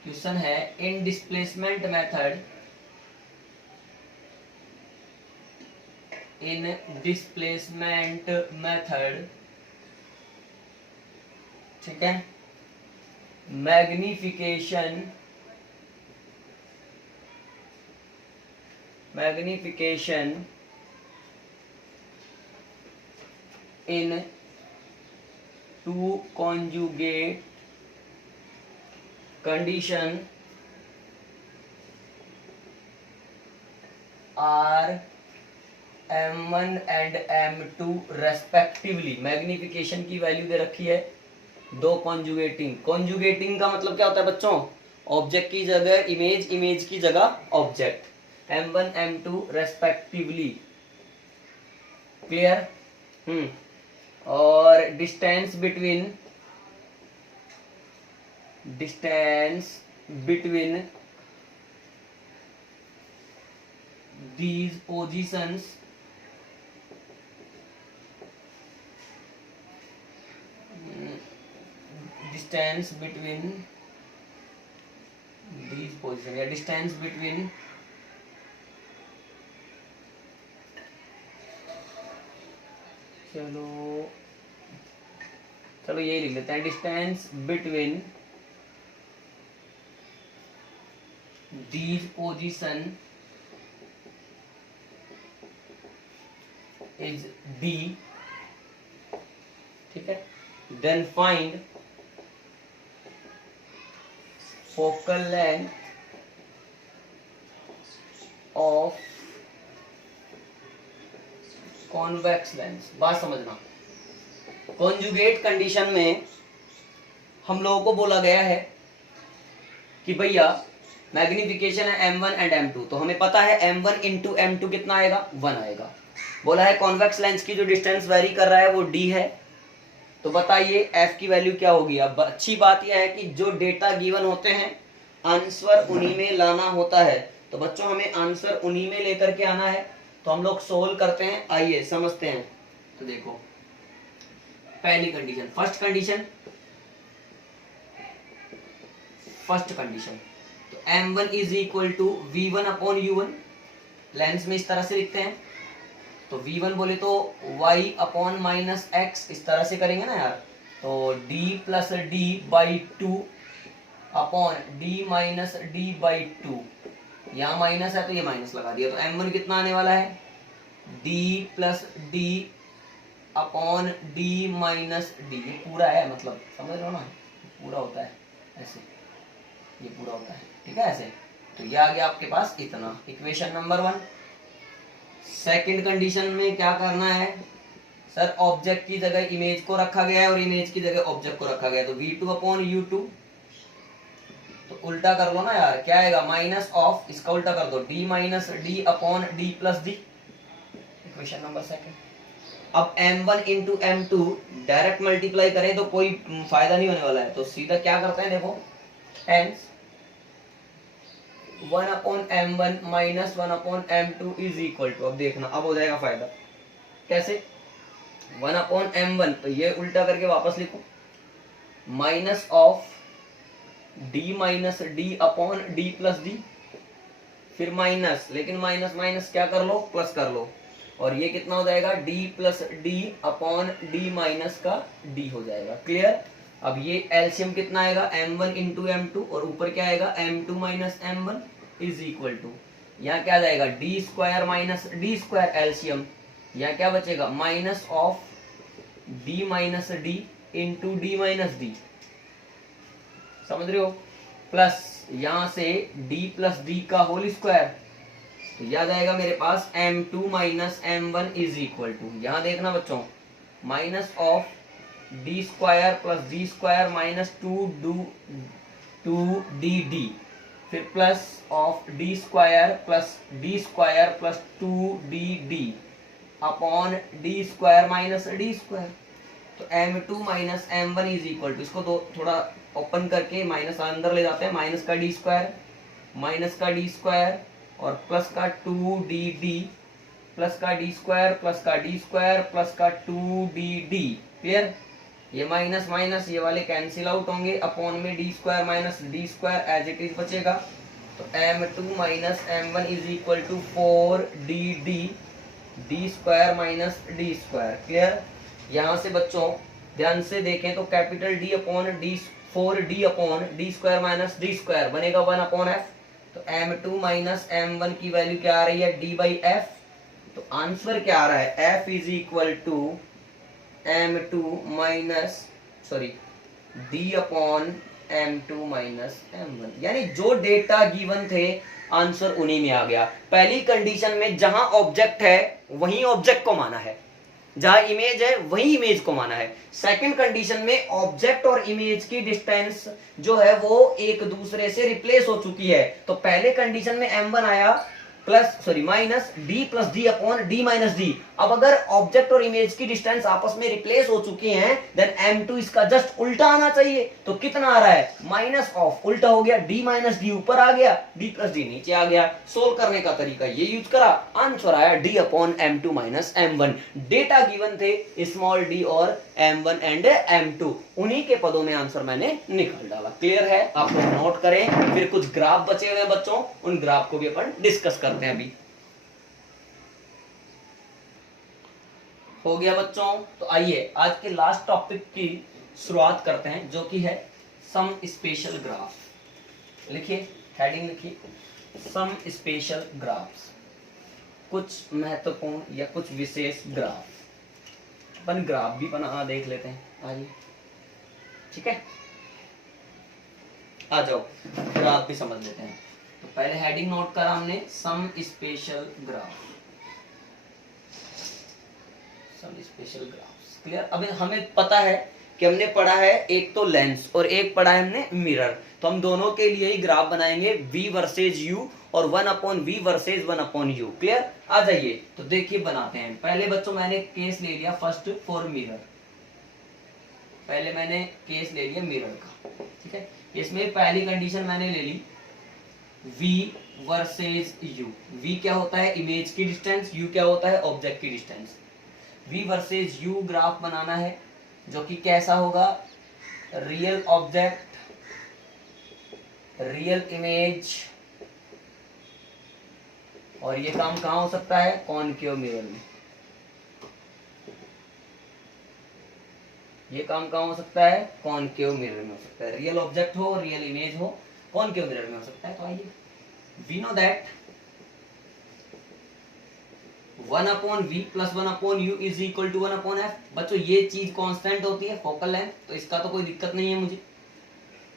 क्वेश्चन है इन डिस्प्लेसमेंट मेथड, इन डिस्प्लेसमेंट मेथड, ठीक है, magnification in two conjugate condition are m1 and m2 respectively। Magnification की वैल्यू दे रखी है दो कॉन्जुगेटिंग। कॉन्जुगेटिंग का मतलब क्या होता है बच्चों, ऑब्जेक्ट की जगह इमेज, इमेज की जगह object, m1 m2 respectively. Clear? और distance between these positions distance between these positions या distance between चलो यही लिख लेते हैं, distance between these position is d। ठीक है, then find focal length of convex lens. बात समझना, कॉन्जुगेट कंडीशन में हम लोगों को बोला गया है कि भैया मैग्निफिकेशन है m1 एंड m2, तो हमें पता है m1 इंटू m2 कितना आएगा 1 आएगा। बोला है कॉन्वेक्स लेंस की जो डिस्टेंस वेरी कर रहा है वो d है, तो बताइए f की वैल्यू क्या होगी। अब अच्छी बात यह है कि जो डेटा गिवन होते हैं आंसर उन्हीं में लाना होता है, तो बच्चों हमें आंसर उन्हीं में लेकर के आना है। तो हम लोग सोल्व करते हैं, आइए समझते हैं। तो देखो पहली कंडीशन, फर्स्ट कंडीशन, तो m1 is equal to v1 upon u1, lens में इस तरह से लिखते हैं। तो v1 बोले तो y अपॉन माइनस एक्स, इस तरह से करेंगे ना यार, तो d plus d by 2 upon d minus d by 2, यहाँ माइनस है तो ये माइनस लगा दिया, तो m1 कितना आने वाला है d plus D upon d minus D. ये पूरा है, मतलब समझ रहे हो ना, पूरा होता है ऐसे, ये पूरा होता है, ठीक है ऐसे। तो ये आ गया आपके पास इतना, इक्वेशन नंबर 1। सेकंड कंडीशन में क्या करना है सर, ऑब्जेक्ट की जगह इमेज को रखा गया है और इमेज की जगह ऑब्जेक्ट को रखा गया है, तो v2 अपॉन u2, तो उल्टा कर लो ना यार, क्या आएगा माइनस ऑफ, इसका उल्टा कर दो d minus D upon D plus D, equation number second. अब m1 into m2 direct multiply करें तो कोई फायदा नहीं होने वाला है, तो सीधा क्या करते हैं देखो, hence 1 upon m1 minus 1 upon m2 is equal to, अब देखना अब हो जाएगा फायदा, कैसे 1 अपॉन m1, तो ये उल्टा करके वापस लिखो, minus of d minus D upon D plus D, फिर माइनस, लेकिन माइनस माइनस क्या कर लो प्लस कर लो, और ये कितना हो जाएगा d plus D upon D minus का d हो जाएगा। क्लियर? अब ये एलसीएम कितना आएगा, m1 इंटू m2, और ऊपर क्या आएगा, m2 minus m1 is equal to, यहाँ क्या आ जाएगा, D square minus D square LCM, यहाँ क्या बचेगा, minus of D minus D into D minus D, समझ रहे हो, प्लस यहां से d प्लस डी का होल स्क्वायर, तो याद आएगा मेरे पास m2 minus m1 is equal to, यहां देखना बच्चों, minus of D square plus D square minus two D D, फिर plus of D square plus two D D upon d square minus D square. तो m2 minus m1 is equal to, इसको थोड़ा open करके minus अंदर ले जाते हैं, minus का डी स्क्वायर और प्लस का टू डी डी, प्लस का डी स्क्वायर प्लस का टू डी डी, क्लियर। ये माइनस माइनस ये वाले कैंसिल आउट होंगे, अपॉन में d square minus D square as it is बचेगा। तो m2 minus m1 is equal to 4dd d square minus D square, clear. यहाँ से बच्चों ध्यान से देखें तो capital D upon d 4d upon d square minus D square बनेगा 1 अपॉन f। तो m2 माइनस m1 की वैल्यू क्या आ रही है, d बाई एफ। तो आंसर क्या आ रहा है, f is equal to m2 minus d upon m2 minus m1, यानी जो डेटा गिवन थे आंसर उन्हीं में आ गया। पहली कंडीशन में जहां ऑब्जेक्ट है वहीं ऑब्जेक्ट को माना है, जहां इमेज है वही इमेज को माना है। सेकंड कंडीशन में ऑब्जेक्ट और इमेज की डिस्टेंस जो है वो एक दूसरे से रिप्लेस हो चुकी है। तो पहले कंडीशन में m1 आया minus d plus D upon D minus D. अब अगर ऑब्जेक्ट और इमेज की डिस्टेंस आपस में रिप्लेस हो चुकी हैं, देन m2 इसका जस्ट उल्टा आना चाहिए। तो कितना आ रहा है, माइनस ऑफ, उल्टा हो गया, d माइनस डी ऊपर आ गया, d प्लस डी नीचे आ गया। सोल्व करने का तरीका ये यूज करा, आंसर आया d upon m2 minus m1। Data given थे स्मॉल d और m1 एंड m2, उन्हीं के पदों में आंसर मैंने निकाल डाला। क्लियर है, आप लोग नोट करें। फिर कुछ ग्राफ बचे हुए हैं बच्चों, उन ग्राफ को भी अपन डिस्कस करते हैं अभी। हो गया बच्चों, तो आइए आज के लास्ट टॉपिक की शुरुआत करते हैं, जो कि है सम स्पेशल ग्राफ। लिखिए, हेडिंग लिखिए, सम स्पेशल ग्राफ्स, कुछ महत्वपूर्ण या कुछ विशेष ग्राफ। अपन ग्राफ भी बना देख लेते हैं, आइए, ठीक है। आ जाओ, ग्राफ भी समझ लेते हैं। तो पहले हेडिंग नोट करा हमने, some special graph, some special graphs, clear. अब हमें पता है कि हमने पढ़ा है एक तो लेंस और एक पढ़ा है हमने मिरर, तो हम दोनों के लिए ही ग्राफ बनाएंगे, v वर्सेज u और 1 upon v versus 1 upon u, clear. आ जाइए, तो देखिए बनाते हैं। पहले बच्चों मैंने केस ले लिया फर्स्ट फॉर मिरर, पहले मैंने केस ले लिया मिरर का, ठीक है। इसमें पहली कंडीशन मैंने ले ली v वर्सेज u। v क्या होता है, इमेज की डिस्टेंस, u क्या होता है, ऑब्जेक्ट की distance. v versus u graph बनाना है, जो कि कैसा होगा, रियल ऑब्जेक्ट, रियल इमेज, और ये काम कहां हो सकता है, कॉनकेव मिरर में। ये काम कहां हो सकता है, कॉनकेव मिरर में हो सकता है। रियल ऑब्जेक्ट हो, रियल इमेज हो, कॉनकेव मिरर में हो सकता है। तो आइए, we know that 1 upon v plus 1 upon u is equal to 1 upon f। बच्चों ये चीज कांस्टेंट होती है, फोकल लेंथ, तो इसका तो कोई दिक्कत नहीं है मुझे।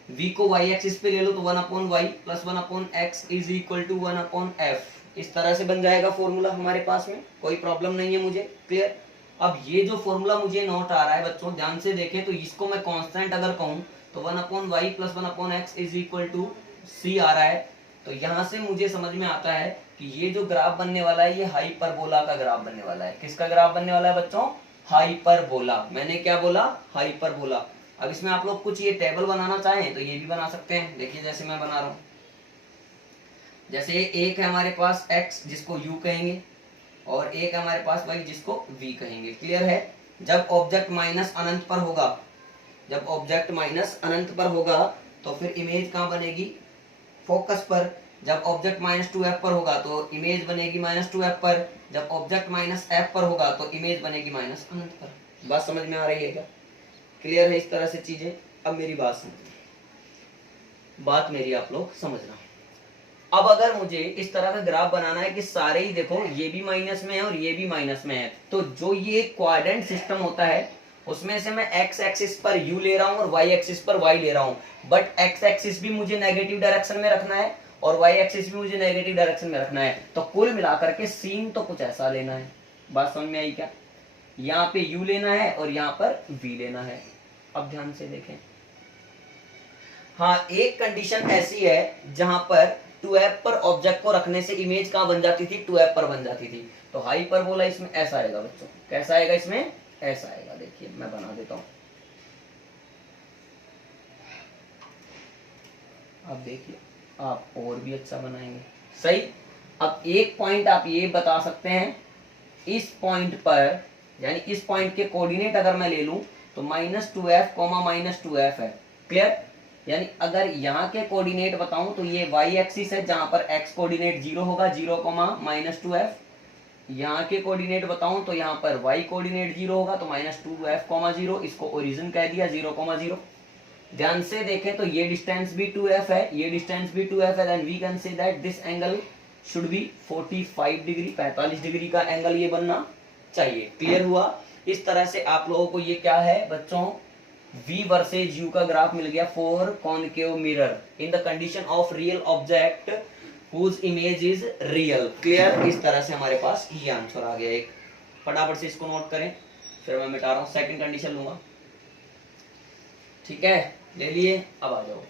v को y एक्सिस पे ले लो तो 1 upon y plus 1 upon x is equal to 1 upon f। इस तरह से बन जाएगा फॉर्मूला हमारे पास में, कोई प्रॉब्लम नहीं है मुझे, क्लियर। अब ये जो फॉर्मूला मुझे नोट आ रहा है बच्चों, ध्यान से देखें, तो इसको मैं कांस्टेंट अगर कहूं तो 1 upon y plus 1 upon x is equal to c आ रहा है। तो यहां से मुझे समझ में आता है कि ये जो ग्राफ बनने वाला है, ये हाइपरबोला का ग्राफ बनने वाला है। किसका ग्राफ बनने वाला है बच्चों, हाइपरबोला। मैंने क्या बोला, हाइपरबोला। अब इसमें आप लोग कुछ ये टेबल बनाना चाहें तो ये भी बना सकते हैं। देखिए जैसे मैं बना रहा हूं, जैसे एक है हमारे पास x जिसको u कहेंगे, और एक है हमारे पास y जिसको v कहेंगे, क्लियर है। जब ऑब्जेक्ट माइनस अनंत पर होगा, जब ऑब्जेक्ट माइनस अनंत पर होगा तो फिर इमेज कहां बनेगी, फोकस पर। जब ऑब्जेक्ट -2f पर होगा तो इमेज बनेगी -2f पर। जब ऑब्जेक्ट -f पर होगा तो इमेज बनेगी अनंत पर। बात समझ में आ रही है क्या, क्लियर है इस तरह से चीजें। अब मेरी बात समझना, बात मेरी आप लोग समझना। अब अगर मुझे इस तरह का ग्राफ बनाना है कि सारे ही देखो ये भी माइनस में है और ये भी माइनस में है, तो जो ये क्वाड्रेंट सिस्टम होता है उसमें से मैं एक्स एक्सिस पर यू ले रहा हूं और वाई एक्सिस पर वाई ले रहा हूं, बट एक्स एक्सिस भी मुझे नेगेटिव डायरेक्शन में रखना है और वाई एक्सिस भी मुझे नेगेटिव डायरेक्शन में रखना है। तो कुल मिलाकर के सीन तो कुछ ऐसा लेना है। बात समझ में आई क्या? यहाँ पे u लेना है और यहाँ पर v लेना है। अब ध्यान से देखें, हाँ एक कंडीशन ऐसी है जहां पर 2f पर ऑब्जेक्ट को रखने से इमेज कहां बन जाती थी, 2f पर बन जाती थी। तो हाइपरबोला इसमें ऐसा आएगा बच्चों, कैसा आएगा इसमें, ऐसा आएगा। देखिए मैं बना देता हूं, अब देखिए आप और भी अच्छा बनाएंगे। सही। अब एक पॉइंट आप ये बता सकते हैं, इस पॉइंट पर यानी इस पॉइंट के कोऑर्डिनेट अगर मैं ले लूं तो -2f, -2f है। क्लियर? यानी अगर यहाँ के कोऑर्डिनेट बताऊं तो ये y एक्सिस है जहां पर x कोऑर्डिनेट 0 होगा, 0, -2f। यहाँ के कोऑर्डिनेट बताऊं तो यहाँ पर y कोऑर्डिनेट 0 होगा तो -2f, 0। इसको ओरिजिन कह दिया 0, 0। ध्यान से देखें तो ये डिस्टेंस भी 2f है, ये डिस्टेंस भी 2f है। Then we can say that this angle should be 45 degree, 45 degree का एंगल ये बनना चाहिए। क्लियर हुआ? इस तरह से आप लोगों को ये क्या है बच्चों, v वर्सेज u का ग्राफ मिल गया for concave mirror in the condition of real object whose image is real. Clear? इस तरह से हमारे पास ये आंसर आ गया एक। फटाफट से इसको नोट करें, फिर मैं मिटा रहा हूं, सेकंड कंडीशन लूंगा। ठीक है, ले लिए। अब आ जाओ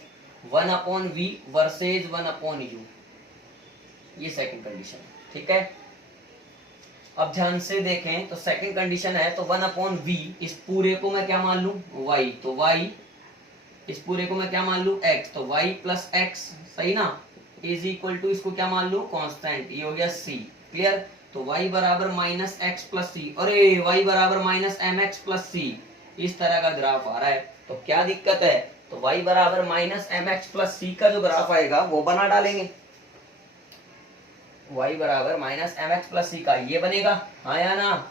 1/v वर्सेज 1/u, ये सेकंड कंडीशन है। ठीक है, अब ध्यान से देखें तो सेकंड कंडीशन है तो 1/v, इस पूरे को मैं क्या मान लूं, y, तो y, इस पूरे को मैं क्या मान लूं, x, तो y प्लस x, सही ना, इज इक्वल टू इसको क्या मान लूं, कांस्टेंट, ये हो गया c। क्लियर? तो y बराबर -x प्लस c, अरे y बराबर -mx प्लस c, इस तरह का ग्राफ आ रहा है। तो क्या दिक्कत है, तो y बराबर -mx प्लस c का जो ग्राफ आएगा वो बना डालेंगे। y बराबर -mx प्लस c का ये बनेगा, हाँ या ना?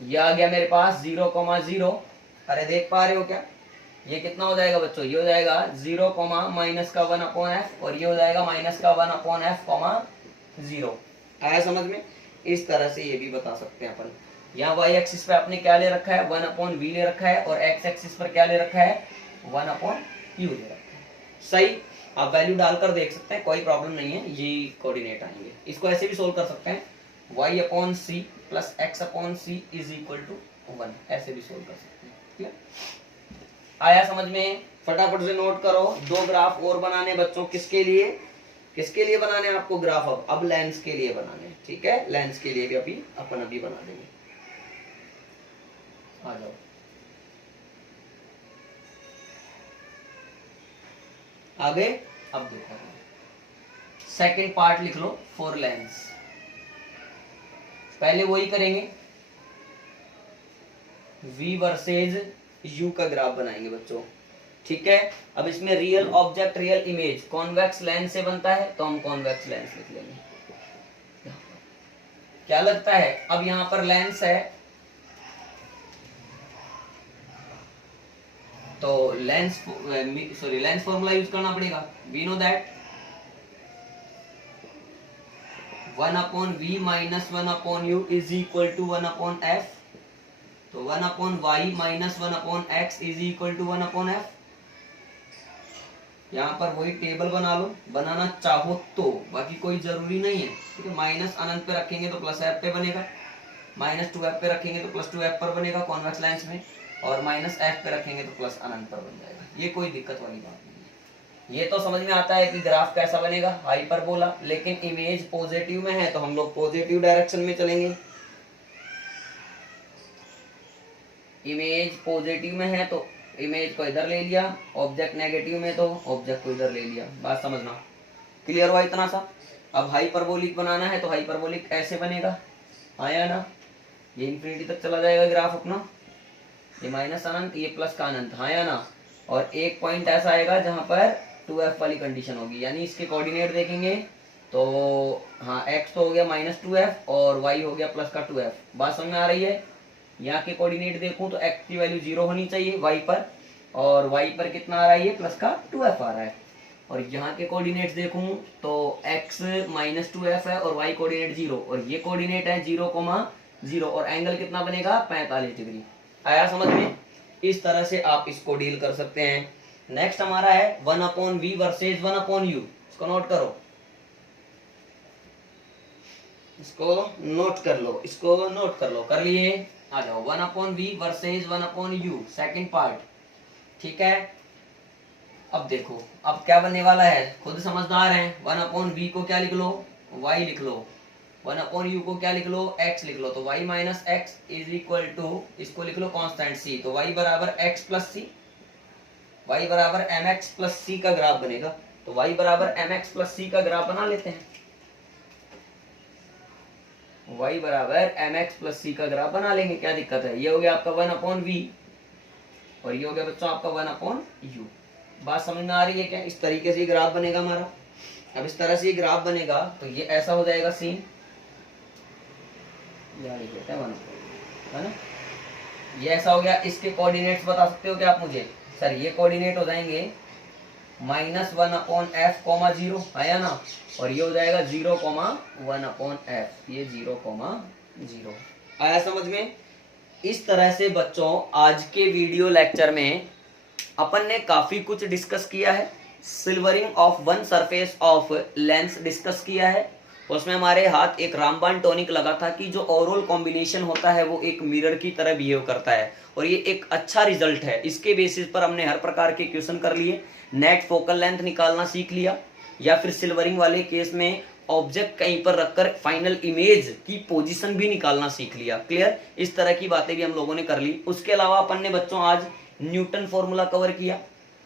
ये आ गया मेरे पास 0, 0। अरे देख पा रहे हो क्या? ये कितना हो जाएगा बच्चों, ये हो जाएगा 0, माइनस का 1/f और ये हो जाएगा माइनस का 1/f, 0। आया समझ में? इस तरह से ये भी बता सकते हैं अपन। यहाँ y एक्सिस पे आपने क्या ले रखा है, 1/v ले रखा है और x एक्सिस पर क्या ले रखा है, 1/u ले रखा है। सही। आप वैल्यू डालकर देख सकते हैं, कोई प्रॉब्लम नहीं है, ये कोऑर्डिनेट आएंगे। इसको ऐसे भी सोल्व कर सकते हैं, y/c plus x/c is equal to 1, ऐसे भी सोल्व कर सकते हैं। क्लियर? आया समझ में? फटाफट से नोट करो। दो ग्राफ और बनाने बच्चों, किसके लिए, किसके लिए बनाने आपको ग्राफ? अब लेंस के लिए बनाने। ठीक है, लेंस के लिए भी अपन अभी बना देंगे। आ जाओ, आगे। अब देखो सेकंड पार्ट लिख लो फॉर लेंस। पहले वही करेंगे, v वर्सेज u का ग्राफ बनाएंगे बच्चों। ठीक है, अब इसमें real object, real image convex lens से बनता है तो हम कॉन्वेक्स लेंस लिख लेंगे। क्या लगता है, अब यहां पर लेंस है तो लेंस फॉर्मूला यूज करना पड़ेगा। We know that 1/v minus 1/u is equal to 1/f, तो 1/y minus 1/x is equal to 1/f। यहाँ पर वही टेबल बना लो, बनाना चाहो तो, बाकी कोई जरूरी नहीं है। ठीक है, माइनस अनंत पे रखेंगे तो प्लस f पे बनेगा, -2f पे रखेंगे तो प्लस 2f पर बनेगा कॉन्वेक्स लेंस में, और -f पे रखेंगे तो प्लस अनंत पर बन जाएगा। ये कोई दिक्कत वाली बात नहीं है। ये तो समझ में आता है कि ग्राफ कैसा बनेगा, हाइपरबोला। लेकिन इमेज पॉजिटिव में है तो हम लोग पॉजिटिव डायरेक्शन में चलेंगे। इमेज पॉजिटिव में है तो इमेज को इधर ले लिया, ऑब्जेक्ट नेगेटिव में तो ऑब्जेक्ट को इधर ले लिया। बात समझना, क्लियर हुआ इतना सा? अब हाइपरबोलिक बनाना है तो हाइपरबोलिक ऐसे बनेगा, आया ना? ये इंफिनिटी तक चला जाएगा ग्राफ अपना, ये माइनस अनंत, ये प्लस का अनंत, हाँ या ना? और एक पॉइंट ऐसा आएगा जहां पर 2f वाली कंडीशन होगी, यानी इसके कोऑर्डिनेट देखेंगे तो हाँ x तो हो गया -2f और y हो गया प्लस का 2f। बात समझ में आ रही है? यहाँ के कोऑर्डिनेट देखूं तो x की वैल्यू 0 होनी चाहिए y पर, और y पर कितना आ रहा है, ये प्लस का 2f आ रहा है। और यहाँ के कोऑर्डिनेट्स देखूं तो x माइनस 2f है और y कोऑर्डिनेट 0, और ये कोऑर्डिनेट है 0,0, और एंगल कितना बनेगा 45 डिग्री। आया समझ में? इस तरह से आप इसको डील कर सकते हैं। नेक्स्ट हमारा है 1/v वर्सेज 1/u। इसको नोट करो, इसको नोट कर लो, इसको नोट कर लो। कर लिए? आ जाओ 1/v versus 1/u second part. ठीक है, अब देखो अब क्या बनने वाला है, खुद समझदार हैं। 1/v को क्या लिख लो, y लिख लो। 1/u को क्या लिख लो, x लिख लो। तो y minus x is equal to, इसको लिख लो कांस्टेंट c। तो y बराबर x प्लस सी, y बराबर mx प्लस सी का ग्राफ बनेगा। तो y बराबर mx प्लस सी का ग्राफ बना लेते हैं। y बराबर mx प्लस सी का ग्राफ बना लेंगे, क्या दिक्कत है। ये हो गया आपका 1/v और ये हो गया बच्चों आपका 1/u। बात समझ में आ रही है क्या? इस तरीके से ग्राफ बनेगा हमारा। अब इस तरह से ये ग्राफ बनेगा तो ये ऐसा हो जाएगा सीन, लिख लेते हैं 1, है ना। ये ऐसा हो गया। इसके कोऑर्डिनेट्स बता सकते हो क्या आप मुझे? सर ये कोऑर्डिनेट हो जाएंगे -1/f, 0 आया ना, और ये हो जाएगा 0,1/f, ये 0,0 आया समझ में। इस तरह से बच्चों आज के वीडियो लेक्चर में अपन ने काफी कुछ डिस्कस किया है। Silvering of one surface of lens discuss किया है। उसमें हमारे हाथ एक रामबाण टॉनिक लगा था कि जो ओवरऑल कॉम्बिनेशन होता है वो एक मिरर की तरह बिहेव करता है, और ये एक अच्छा रिजल्ट है। इसके बेसिस पर हमने हर प्रकार के क्वेश्चन कर लिए, नेट फोकल लेंथ निकालना सीख लिया, या फिर सिल्वरिंग वाले केस में ऑब्जेक्ट कहीं पर रखकर फाइनल इमेज की पोजीशन भी निकालना सीख लिया। क्लियर? इस तरह की बातें भी हम लोगों ने कर ली। उसके अलावा अपन ने बच्चों आज न्यूटन फॉर्मूला कवर किया,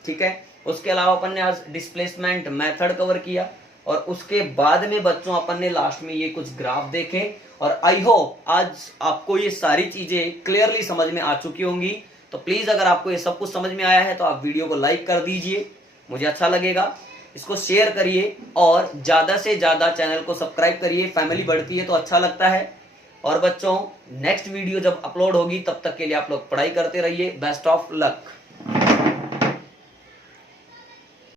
ठीक है। उसके अलावा अपन ने आज डिस्प्लेसमेंट मेथड कवर किया, और उसके बाद में बच्चों अपन ने लास्ट में ये कुछ ग्राफ देखे। और आई होप आज आपको ये सारी चीजें क्लियरली समझ में आ चुकी होंगी। तो प्लीज अगर आपको ये सब कुछ समझ में आया है तो आप वीडियो को लाइक कर दीजिए, मुझे अच्छा लगेगा। इसको शेयर करिए और ज्यादा से ज्यादा चैनल को सब्सक्राइब करिए, फैमिली बढ़ती है तो अच्छा लगता है। और बच्चों नेक्स्ट वीडियो जब अपलोड होगी तब तक के लिए आप लोग पढ़ाई करते रहिए। Best of luck.